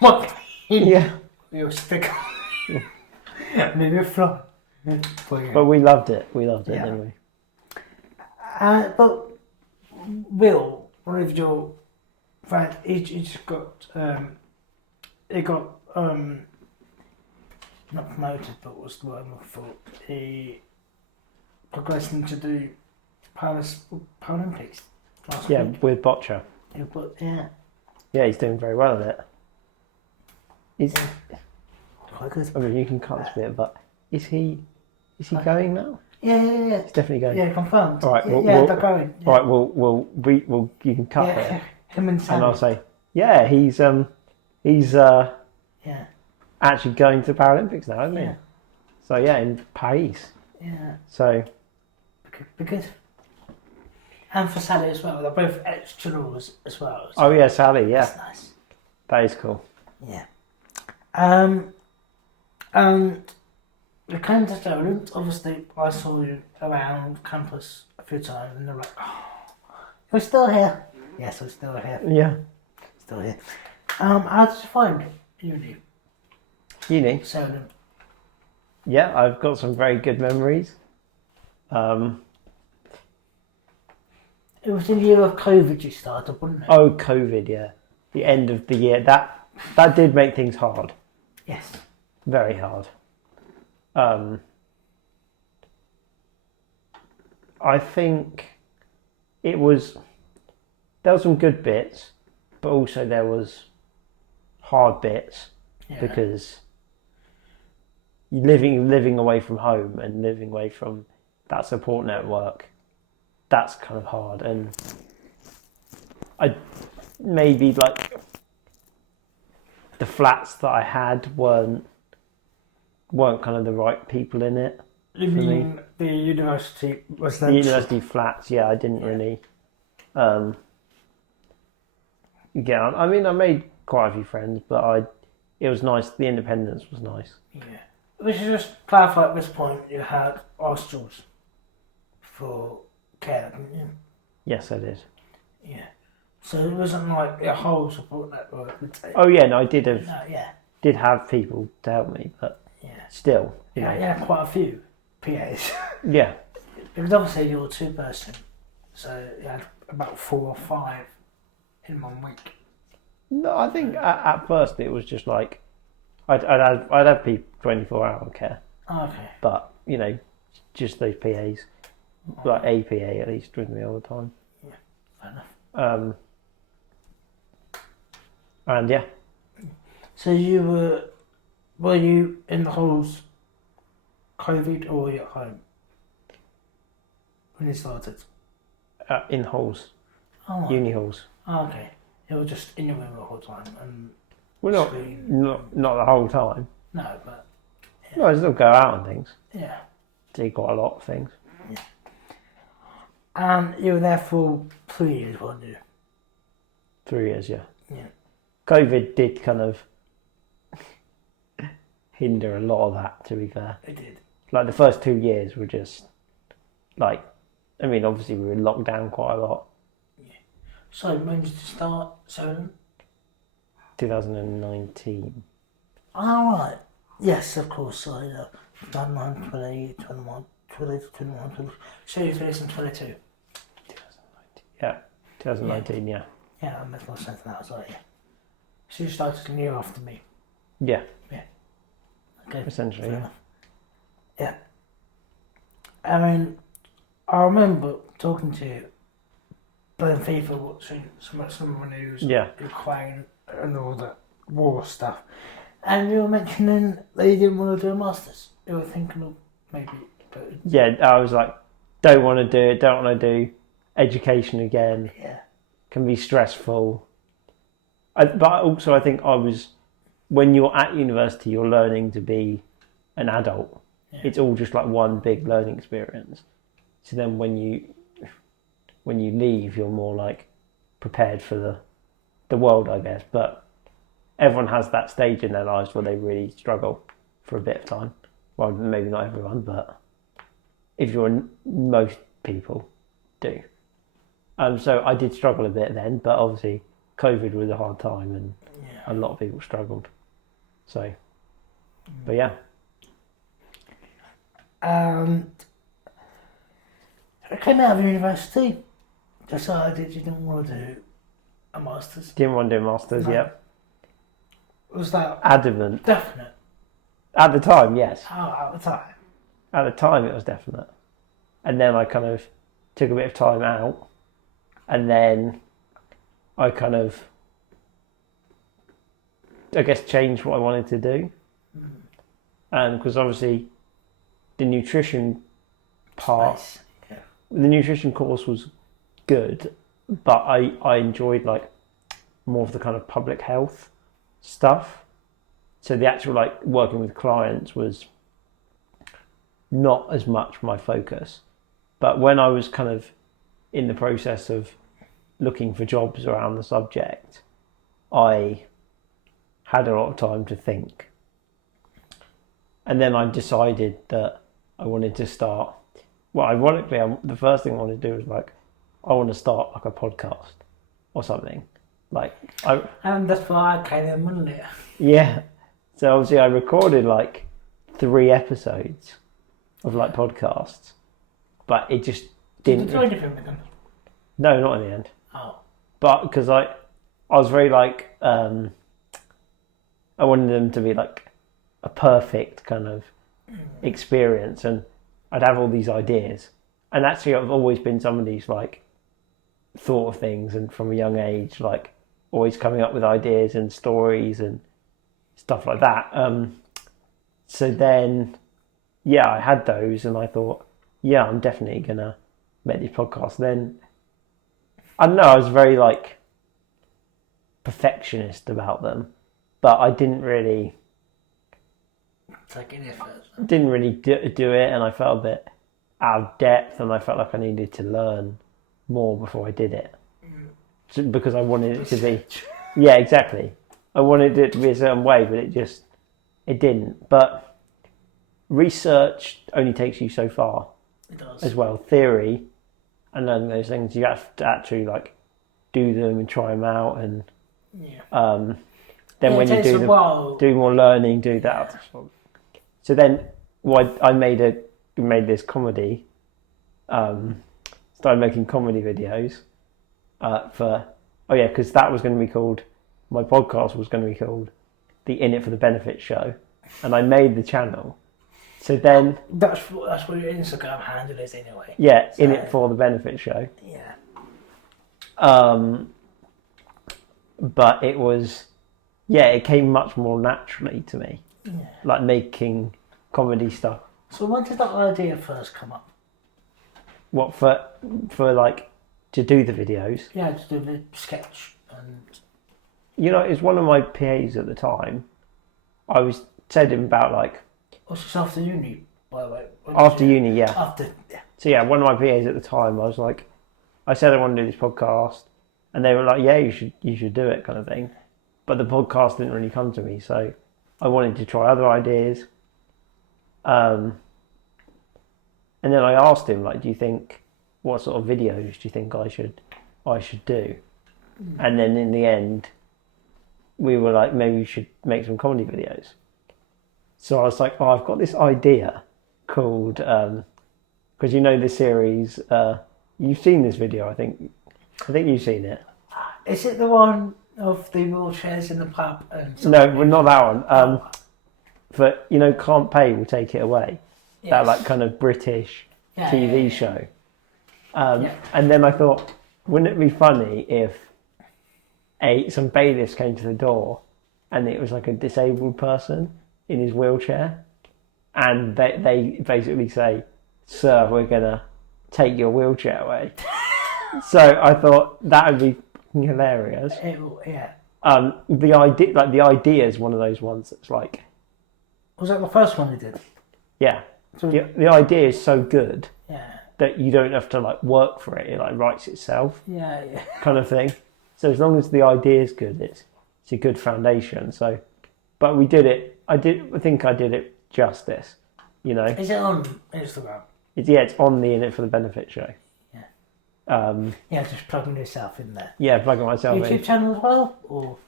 What? Yeah. You were stick. And then you fly. But we loved it. Didn't we? But Will, one of your friends, he just got not promoted, but what's the word I'm looking for? He progressed into do Paralympics last week. With Boccia. Yeah, he's doing very well at it. He's quite good. I mean, you can cut this bit, but is he going now? Yeah. He's definitely going. Yeah, confirmed. All right, they're going. Yeah. All right, you can cut it. Him and Sam. And I'll say, he's actually going to the Paralympics now, isn't he? So in Paris. Yeah. So. Because. And for Sally as well. They're both extras as well. So Oh yeah, Sally. Yeah. that's nice. That is cool. Yeah. And the Kansas Jones, obviously, I saw you around campus a few times, and they're like, "Oh, you're still here." Yes, I'm still here. Yeah. Still here. How did you find uni? Selden. Yeah, I've got some very good memories. It was in the year of COVID you started, wasn't it? Oh, COVID, yeah. The end of the year. That did make things hard. Yes. Very hard. I think there were some good bits, but also there was hard bits because you're living away from home and living away from that support network. That's kind of hard, and I maybe like the flats that I had weren't kind of the right people in it. You mean the university was the university flats? Yeah, I didn't really get on. I mean, I made quite a few friends, but it was nice. The independence was nice. Yeah. We should just clarify at this point. You had hostels for care, didn't you? Yes, I did. Yeah. So it wasn't like a whole support network would take. Oh yeah, no, I did have. No, yeah. Did have people to help me, but still, you know. Yeah, quite a few PAs. Yeah. Because obviously you're 2-person, so you had about 4 or 5 in 1 week. No, I think at first it was just like I'd have people 24-hour care. Oh, okay. But you know, just those PAs, like a PA at least with me all the time. Yeah, fair enough. And yeah. So were you in the halls COVID or were you at home when you started? In halls, Oh, uni halls. Oh, okay. You were just in your room the whole time and. Well, not the whole time. No, but. No, I still go out and things. Yeah. did quite a lot of things. Yeah. And you were there for 3 years, weren't you? 3 years, yeah. Yeah. COVID did kind of hinder a lot of that, to be fair. It did. Like the first 2 years were just like, I mean, obviously we were locked down quite a lot. Yeah. So when did you start? 2019. Oh, right. Yes, of course. So, 21, 20, 21, 20, 21, 22. So you finished in 22. 2019. Yeah, 2019, yeah. Yeah, that makes more sense than that as well, yeah. So you started a year after me. Yeah. Yeah. Okay. Essentially, fair yeah. enough. Yeah. I mean, I remember talking to you playing FIFA, watching some of the news, Ukraine and all that war stuff. And you were mentioning that you didn't want to do a Masters. You were thinking of maybe... Yeah, I was like, don't want to do it, don't want to do education again. Yeah. Can be stressful. But also I think when you're at university, you're learning to be an adult. Yeah. It's all just like one big learning experience. So then when you leave, you're more like prepared for the world, I guess. But everyone has that stage in their lives where they really struggle for a bit of time. Well, maybe not everyone, but most people do. So I did struggle a bit then, but obviously COVID was a hard time and a lot of people struggled. So, but yeah. I came out of university, decided you didn't want to do a Masters. Didn't want to do a Masters, no. Yeah. Was that adamant? Definite. At the time, yes. Oh, at the time. At the time, it was definite. And then I kind of took a bit of time out, and then I kind of, I guess, changed what I wanted to do. Because obviously, the nutrition part, Nice. Yeah. The nutrition course was good, but I enjoyed like more of the kind of public health stuff. So the actual like working with clients was not as much my focus. But when I was kind of in the process of looking for jobs around the subject, I had a lot of time to think. And then I decided that I wanted to start, well, ironically, the first thing I wanted to do was like, I want to start like a podcast or something. And that's why I came in, wasn't it? Yeah. So obviously I recorded like 3 episodes of like podcasts, but it just didn't. Did you do anything with them? No, not in the end. Oh. But because I was very like, I wanted them to be like a perfect kind of experience, and I'd have all these ideas. And actually I've always been somebody who's like thought of things, and from a young age, like always coming up with ideas and stories and stuff like that. So then, yeah, I had those, and I thought, yeah, I'm definitely gonna make this podcast. Then, I don't know, I was very like perfectionist about them, but I didn't really take any effort. Didn't really do it, and I felt a bit out of depth, and I felt like I needed to learn more before I did it. So, because I wanted it to be, yeah, exactly. I wanted it to be a certain way, but it didn't. But research only takes you so far. It does. As well. Theory and learning those things, you have to actually like do them and try them out, and then when you do them, do more learning, do that. So then, I made this comedy. Started making comedy videos because that was going to be called, my podcast was going to be called the In It for the Benefit Show, and I made the channel. So then that's what your Instagram handle is anyway. Yeah, so, In It for the Benefit Show. Yeah. But it was, it came much more naturally to me. Yeah. Like making comedy stuff. So when did that idea first come up? What, for like to do the videos? Yeah, to do the sketch and. You know, it's one of my PAs at the time. I was said him about like. Was this after uni? by the way? After uni, yeah. After, yeah. So yeah, one of my PAs at the time, I was like, I said I want to do this podcast, and they were like, yeah, you should do it, kind of thing. But the podcast didn't really come to me, so I wanted to try other ideas. And then I asked him, like, do you think, what sort of videos do you think I should do? And then in the end, we were like, maybe we should make some comedy videos. So I was like, oh, I've got this idea called, because you know the series, you've seen this video, I think you've seen it. Is it the one of the wheelchairs in the pub? No, well, not that one. But, you know, Can't Pay Will Take It Away. Yes. That, like, kind of British TV show. And then I thought, wouldn't it be funny if some bailiffs came to the door and it was like a disabled person in his wheelchair, and they basically say, sir, we're going to take your wheelchair away. So I thought that would be hilarious. The idea is one of those ones that's like... Was that the first one you did? Yeah. So the idea is so good that you don't have to like work for it. It like writes itself. Yeah. Kind of thing. So as long as the idea is good, it's a good foundation. So, but we did it. I think I did it justice. You know. Is it on Instagram? It's on the In It for the Benefit show. Yeah. Just plugging yourself in there. Yeah, plugging myself in. YouTube channel as well, or?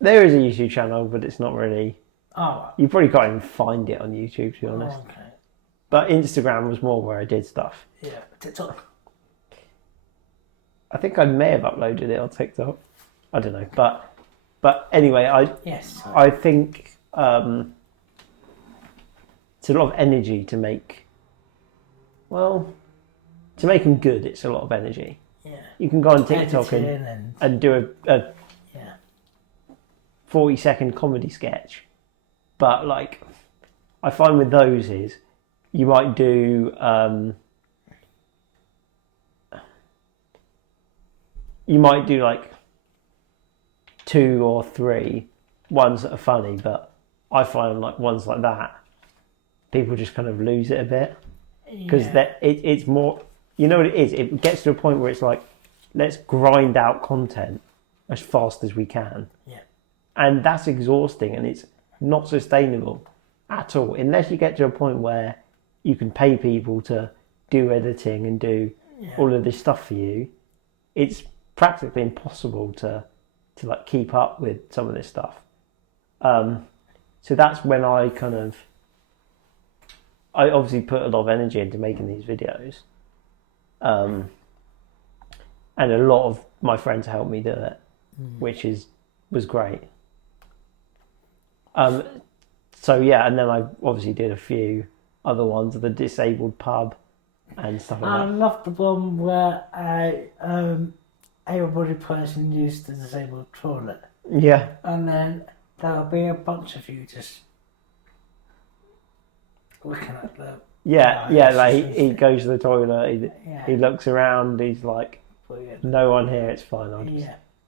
There is a YouTube channel, but it's not really. Oh. You probably can't even find it on YouTube, to be honest. Oh, okay. But Instagram was more where I did stuff. Yeah, TikTok. I think I may have uploaded it on TikTok. I don't know, but anyway, I think it's a lot of energy to make. Well, to make them good, it's a lot of energy. Yeah. You can go on TikTok and do a 40-second comedy sketch, but like I find with those is you might do. You might do like 2 or 3 ones that are funny, but I find like ones like that, people just kind of lose it a bit because it's more. You know what it is? It gets to a point where it's like, let's grind out content as fast as we can. Yeah. And that's exhausting, and it's not sustainable at all unless you get to a point where you can pay people to do editing and do all of this stuff for you. It's practically impossible to like keep up with some of this stuff. So that's when I obviously put a lot of energy into making these videos. And a lot of my friends helped me do it, which was great. So yeah, and then I obviously did a few other ones, the disabled pub and stuff like that. I love the one where a able-bodied person used the disabled toilet. Yeah. And then there'll be a bunch of you just looking at the... Like he goes to the toilet, he looks around, he's like, no one here, it's fine,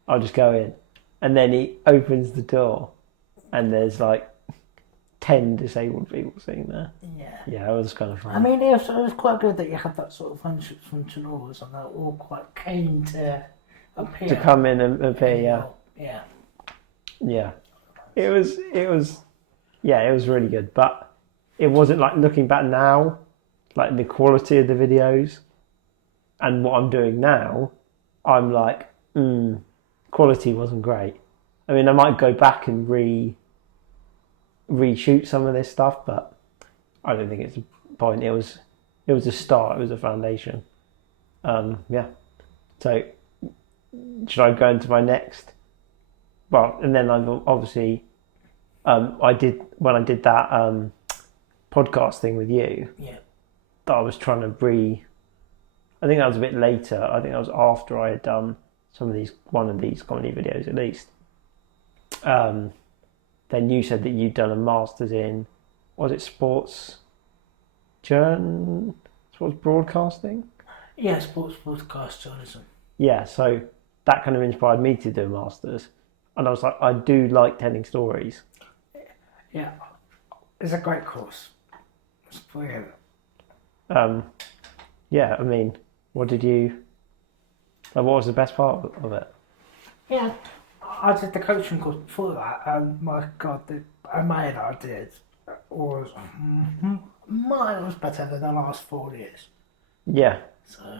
I'll just go in. And then he opens the door and there's like 10 disabled people sitting there. Yeah, it was kind of fun. I mean, it was quite good that you had that sort of friendships from Chinese and they're all quite keen to appear. To come in and appear, Yeah. It was really good, but it wasn't like looking back now, like the quality of the videos and what I'm doing now, I'm like, quality wasn't great. I mean, I might go back and reshoot some of this stuff, but I don't think it's a point. It was a start. It was a foundation. So should I go into my next? Well, and then I've obviously, when I did that podcast thing with you. Yeah. That I was trying to I think that was a bit later. I think that was after I had done one of these comedy videos at least. Then you said that you'd done a master's in, was it sports broadcasting? Yeah, sports broadcast journalism. Yeah, so that kind of inspired me to do a master's. And I was like, I do like telling stories. Yeah, it's a great course. It's brilliant. Yeah, I mean, what what was the best part of it? Yeah, I did the coaching course before that, and my God, the amount I did was miles better than the last 4 years. Yeah, So,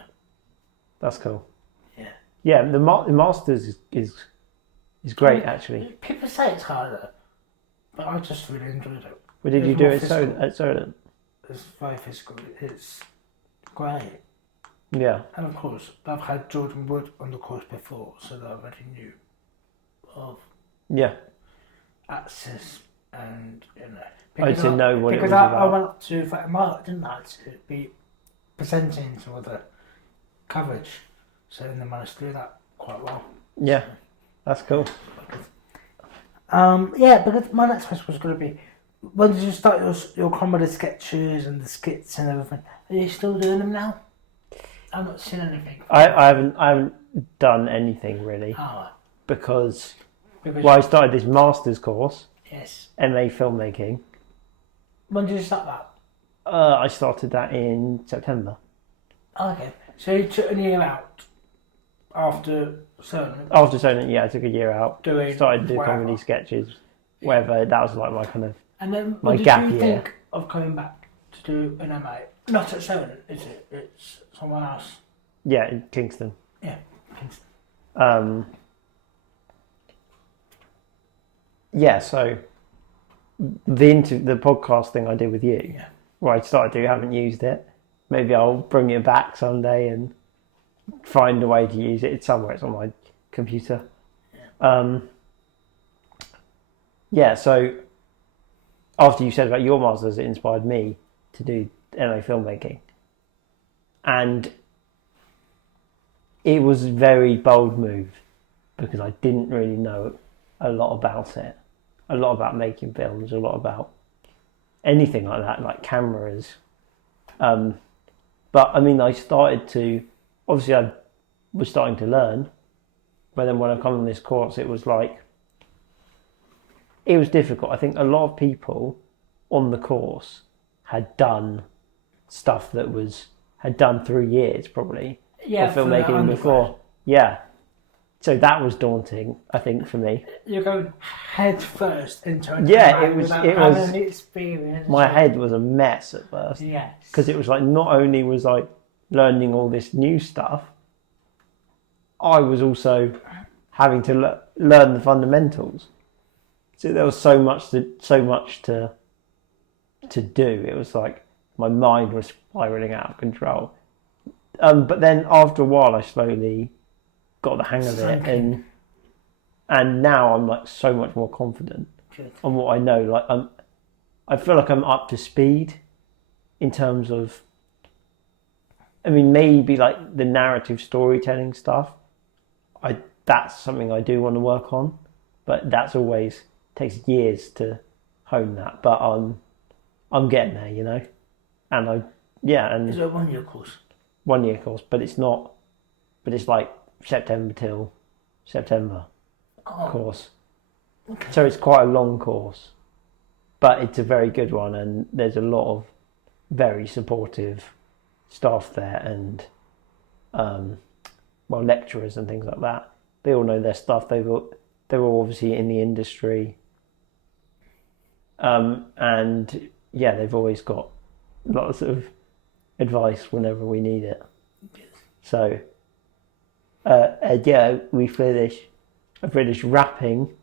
that's cool. yeah. Yeah, the Masters is great, actually. People say it's harder, but I just really enjoyed it. But did It's you do more it physical. at Solent? It's very physical. It's great. Yeah. And of course, I've had Jordan Wood on the course before, so that I already knew of Yeah. access and, To know what it was because I about. went up to Mark, didn't I, to be presenting some of the coverage, so then they managed to do that quite well. Yeah, that's cool. Yeah, because my next question was going to be, when did you start your comedy sketches and the skits and everything? Are you still doing them now? I've not seen anything. I haven't done anything really Oh, because I started this master's course, yes. MA filmmaking. When did you start that? I started that in September. Okay, so you took a year out after Solent. After Solent, yeah, I took a year out. Started doing whatever. comedy sketches, whatever. That was like my kind of And then my when did gap you year. think of coming back to do an MA? Not at Solent, is it? It's someone else. Yeah, in Kingston. Yeah, Kingston. Yeah, so the podcast thing I did with you, Yeah. where I started to, haven't used it. Maybe I'll bring it back someday and find a way to use it. It's somewhere. It's on my computer. Yeah. So after you said about your masters, it inspired me to do MA filmmaking, and it was a very bold move because I didn't really know a lot about it, a lot about making films, a lot about anything like that, like cameras. But I mean, I started to, obviously I was starting to learn, but then when I come on this course, it was difficult. I think a lot of people on the course had done stuff that had done 3 years probably of filmmaking before. Yeah. So that was daunting, I think, for me. You're going head first into an Yeah, MA without it was having any experience. my head was a mess at first. Yes. Because it was like, not only was I learning all this new stuff, I was also having to learn the fundamentals. So there was so much to do. It was like my mind was spiraling out of control. But then after a while, I slowly got the hang of it, and now I'm like so much more confident on what I know. Like I feel like I'm up to speed in terms of, I mean, maybe like the narrative storytelling stuff. That's something I do want to work on, but that's always takes years to hone that. But I'm getting there, you know. And and is it a 1 year course? 1 year course, but it's not. But it's like September till September course. Okay. So it's quite a long course, but it's a very good one, and there's a lot of very supportive staff there, and lecturers and things like that. They all know their stuff. They were obviously in the industry, and yeah, they've always got lots of advice whenever we need it. Yes. So I finished wrapping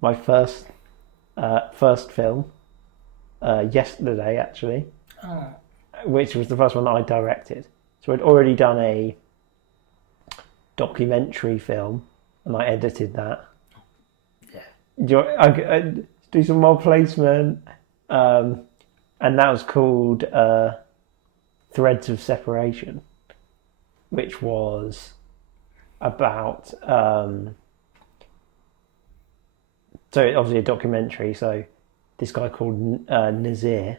my first film yesterday, actually, which was the first one that I directed. So I'd already done a documentary film, and I edited that. Yeah. I do some more placement, and that was called Threads of Separation, which was about so obviously a documentary. So this guy called Nazir,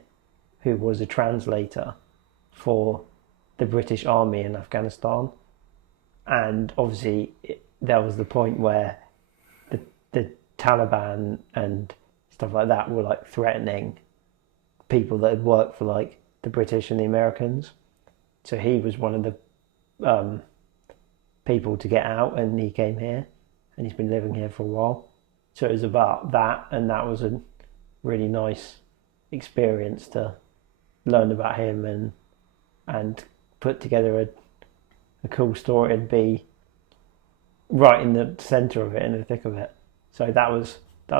who was a translator for the British Army in Afghanistan, and obviously there was the point where the Taliban and stuff like that were like threatening people that had worked for like the British and the Americans. So he was one of the people to get out, and he came here, and he's been living here for a while. So it was about that, and that was a really nice experience to learn about him and put together a cool story and be right in the centre of it, in the thick of it. So that was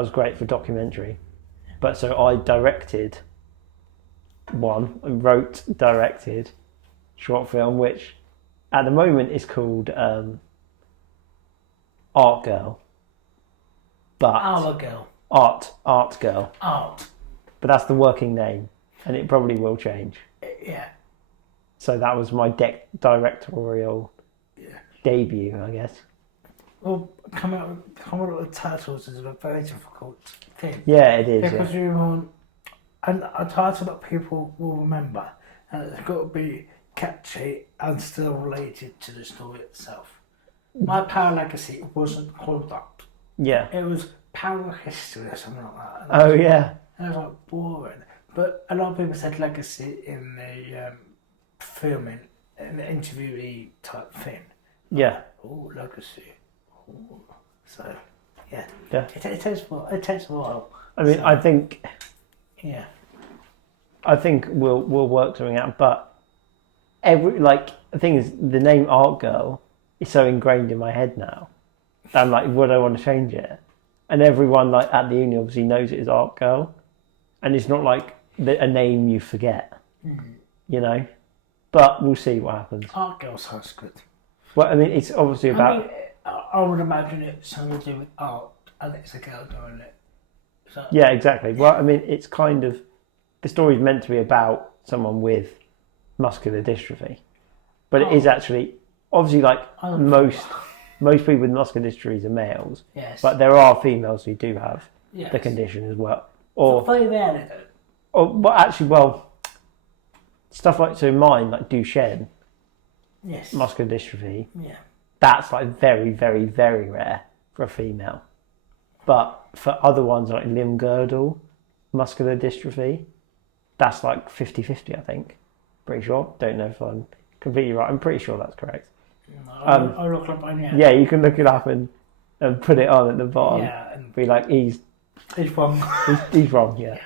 great for documentary. But so I directed short film, which at the moment is called Art Girl. But Our girl. Art Girl. Art. But that's the working name, and it probably will change. Yeah. So that was my directorial debut, I guess. Well, coming up with titles is a very difficult thing. Yeah, it is. Because you want a title that people will remember, and it's got to be catchy and still related to the story itself. My Power Legacy wasn't called that. Yeah. It was Power History or something like that. Oh, yeah. And it was like boring. But a lot of people said Legacy in the filming, in the interviewee type thing. Yeah. Oh, Legacy. Ooh. So, yeah. Yeah. It takes a while. I mean, So, I think we'll work something out, but the thing is, the name Art Girl is so ingrained in my head now. I'm like, would I want to change it? And everyone like at the uni obviously knows it as Art Girl, and it's not like a name you forget, you know. But we'll see what happens. Art Girl sounds good. Well, I mean, it's obviously about. I would imagine it's something to do with art, and it's a girl doing it. So, Yeah, exactly. Well, I mean, it's kind of the story's meant to be about someone with muscular dystrophy, but it is actually obviously like most people with muscular dystrophy are males. Yes. But there are females who do have Yes. the condition as well. Or very rarely though. Stuff like mine, like Duchenne, Yes. muscular dystrophy. Yeah. That's like very, very, very rare for a female. But for other ones like limb girdle, muscular dystrophy, that's like 50-50, I think. Pretty sure. Don't know if I'm completely right. I'm pretty sure that's correct. I'll look up on Yeah, you can look it up and put it on at the bottom. Yeah, and be like, he's wrong. he's wrong, yeah.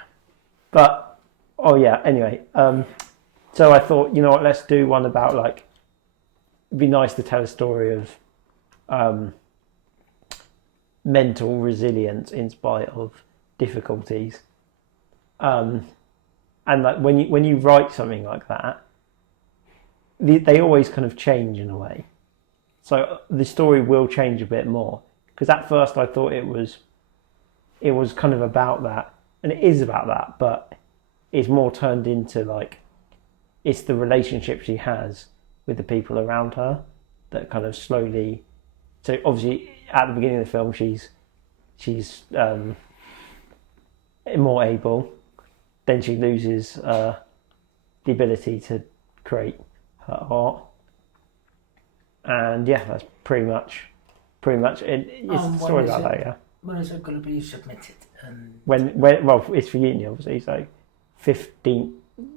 But, anyway. So I thought, you know what, let's do one about like, it'd be nice to tell a story of mental resilience in spite of difficulties. And like when you write something like that, they always kind of change in a way. So the story will change a bit more, because at first I thought it was kind of about that, and it is about that, but it's more turned into like it's the relationship she has with the people around her that kind of slowly. So obviously at the beginning of the film she's more able, then she loses the ability to create her art, and that's pretty much it. It's a story about that. Yeah. When is it going to be submitted? When it's for uni obviously, so 15th,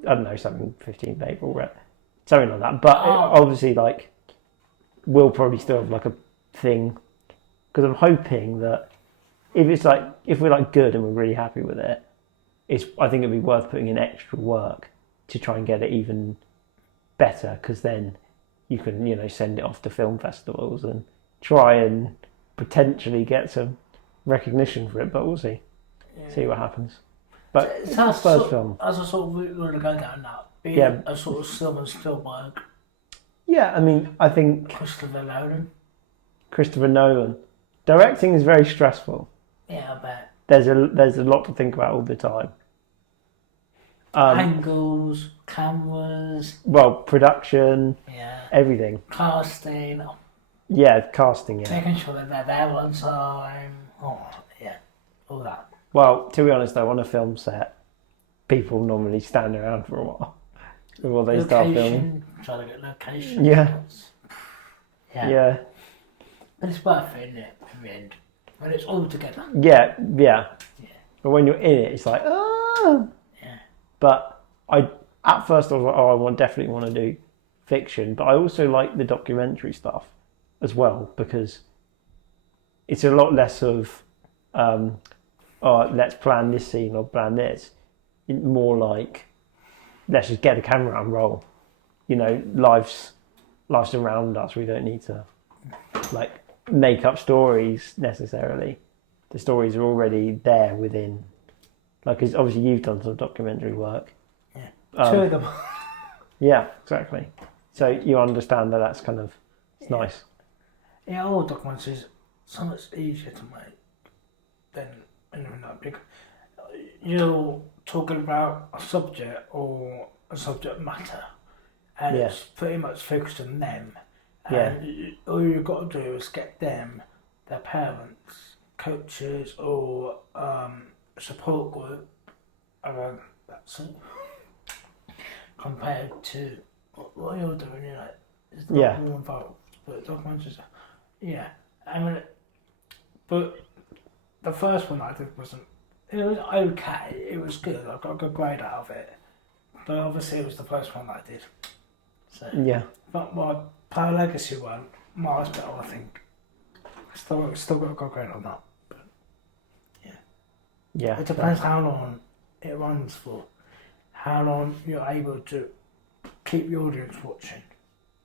I don't know, 15th April, right? Something like that. But obviously, like, we'll probably still have like a thing, because I'm hoping that if we're like good and we're really happy with it, I think it'd be worth putting in extra work to try and get it even better, because then you can send it off to film festivals and try and potentially get some recognition for it. But we'll see what happens. But it's the first film. As a sort of route we're going to go down now, being a sort of Steven Spielberg. Yeah, I mean, I think Christopher Nolan. Directing is very stressful. Yeah, I bet. There's a lot to think about all the time. Angles, cameras. Well, production. Yeah. Everything. Casting. Yeah, casting. Yeah. Making sure that they're there on time. Oh, yeah, all that. Well, to be honest though, on a film set, people normally stand around for a while before they start filming. Try to get location. Yeah. Yeah. But it's worth it, isn't it, in the end? When it's all together. Yeah. But when you're in it, it's like, ah. Yeah. But at first I was like, oh, definitely want to do fiction, but I also like the documentary stuff as well, because it's a lot less of, let's plan this scene or plan this. More like, let's just get the camera and roll. Life's around us. We don't need to like make up stories necessarily. The stories are already there within. Like, 'cause obviously you've done some documentary work. Yeah, 2 of them. Yeah, exactly. So you understand that that's kind of, it's nice. Yeah, all documents is so much easier to make than anything that big. You're talking about a subject or a subject matter, and it's pretty much focused on them. And all you've got to do is get them, their parents, coaches, or support group around that's it. Compared to what you're doing, it's not more involved. But documentaries, I mean, but the first one I did wasn't. It was okay. It was good. I got a good grade out of it. But obviously, it was the first one that I did. So But my Power Legacy one, miles better, I think. Still got a good grade on that. But it depends how long it runs for. How long you're able to keep your audience watching.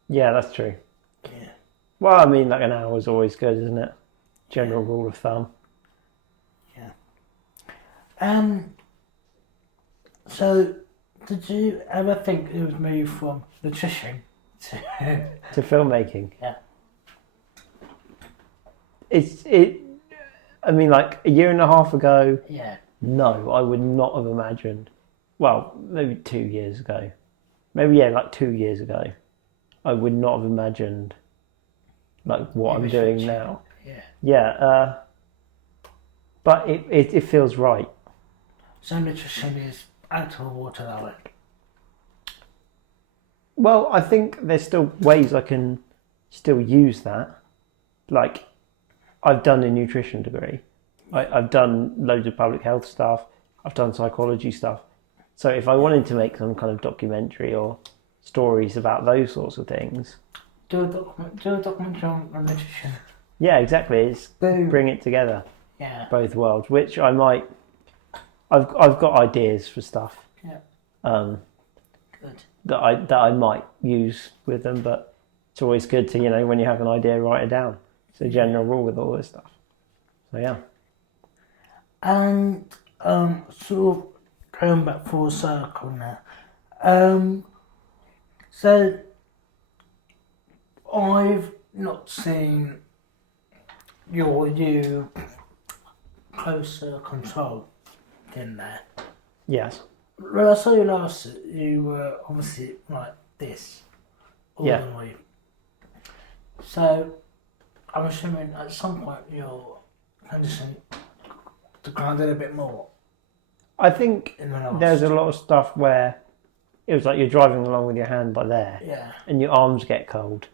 Yeah, that's true. Yeah. Well, I mean, like an hour is always good, isn't it? General rule of thumb. Yeah. So, did you ever think it was moved from nutrition to to filmmaking? Yeah. I mean, like a year and a half ago. Yeah. No, I would not have imagined. Well, maybe 2 years ago. Maybe like 2 years ago. I would not have imagined like what I'm doing now. Yeah. Yeah. But it feels right. So nutrition is out of water that way. Well, I think there's still ways I can still use that. Like, I've done a nutrition degree. I've done loads of public health stuff. I've done psychology stuff. So if I wanted to make some kind of documentary or stories about those sorts of things, do a documentary on nutrition. Yeah, exactly. It's bring it together. Yeah. Both worlds, which I might. I've got ideas for stuff. Yeah. Good. That I might use with them, but it's always good to when you have an idea, write it down. It's a general rule with all this stuff. So yeah. And sort of going back full circle now. So I've not seen you closer control in there. Yes. When I saw you last, you were obviously like this all the way. So I'm assuming at some point your condition declined a bit more. I think there's a lot of stuff where it was like you're driving along with your hand like there, and your arms get cold,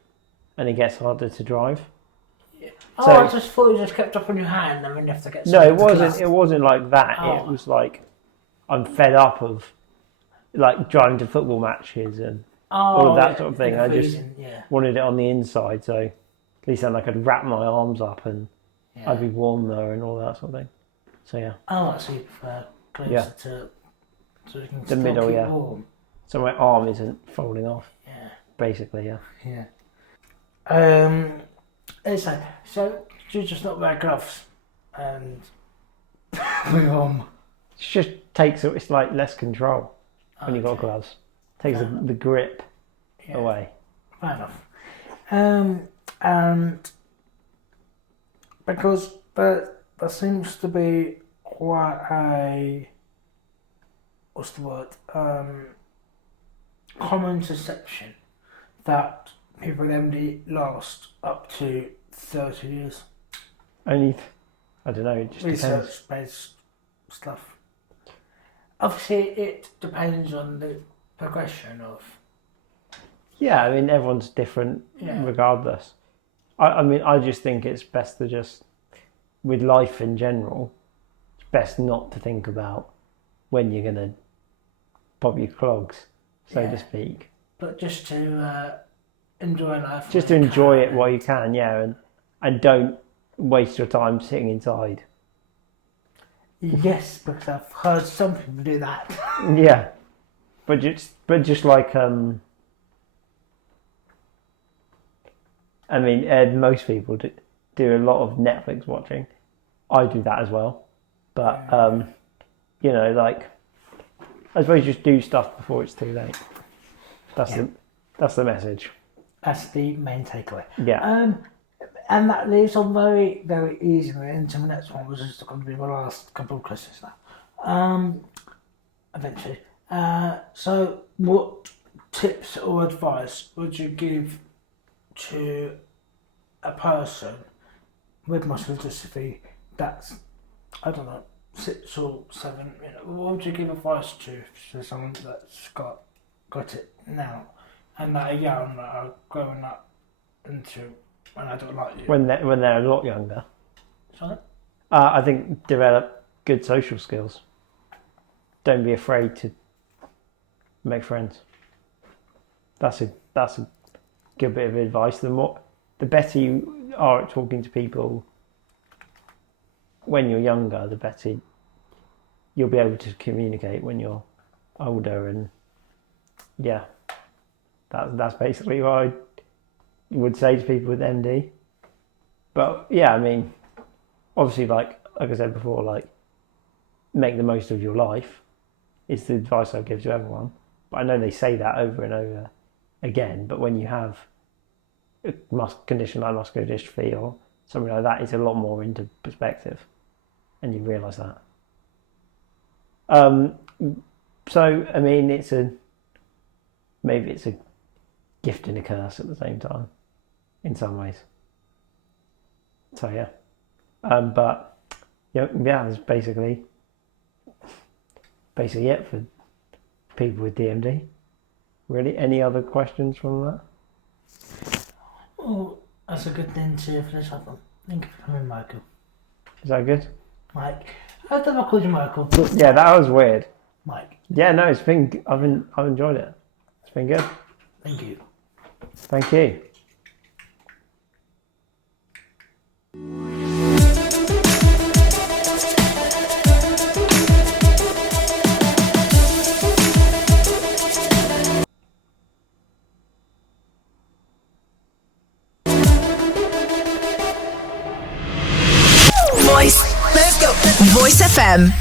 and it gets harder to drive. Yeah. So, I just thought you just kept up on your hand, and then you have to get. No, it wasn't. It wasn't like that. It was like I'm fed up of like driving to football matches and all of that sort of thing. I just wanted it on the inside, so at least then I could wrap my arms up and I'd be warmer and all that sort of thing. So yeah. Oh, so you prefer closer to so you can the middle, keep warm. So my arm isn't folding off. Yeah. Basically, yeah. Yeah. So you just not wear gloves and move on. It just takes it's like less control when you've got gloves. Takes the grip away. Fair enough. And because there seems to be quite a common perception that people with MD last up to 30 years. Only, I don't know, it just depends. Research-based stuff. Obviously, it depends on the progression of... Yeah, I mean, everyone's different regardless. I mean, I just think it's best to just, with life in general, it's best not to think about when you're going to pop your clogs. so to speak. But just to enjoy life. Just to enjoy it while you can, and don't waste your time sitting inside. Yes, because I've heard some people do that. Yeah, but just like I mean, most people do a lot of Netflix watching. I do that as well, but like I suppose just do stuff before it's too late. That's the message. That's the main takeaway. Yeah. And that leads on very, very easily into the next one, which is going to be my last couple of questions now. Eventually. So, what tips or advice would you give to a person with muscular dystrophy that's, I don't know, 6 or 7? What would you give advice to someone that's got it now and that are young, that are growing up into an adult like you? When they're a lot younger. Sorry? I think develop good social skills. Don't be afraid to make friends. That's a good bit of advice. The better you are at talking to people when you're younger, the better you'll be able to communicate when you're older. And yeah, that's basically what I would say to people with MD. But yeah, I mean, obviously, like I said before, like make the most of your life is the advice I give to everyone. But I know they say that over and over again. But when you have a condition like muscular dystrophy or something like that, it's a lot more into perspective, and you realise that. So I mean, maybe it's a gift and a curse at the same time, in some ways. So yeah, but yeah, that's basically it for people with DMD. Really, any other questions from that? Well, that's a good thing to finish up on. Thank you for coming, Michael. Is that good? Mike. I thought I called you Michael. Yeah, that was weird. Mike. Yeah, no, I've enjoyed it. It's been good. Thank you. Thank you. Voice. Let's go. Voice FM.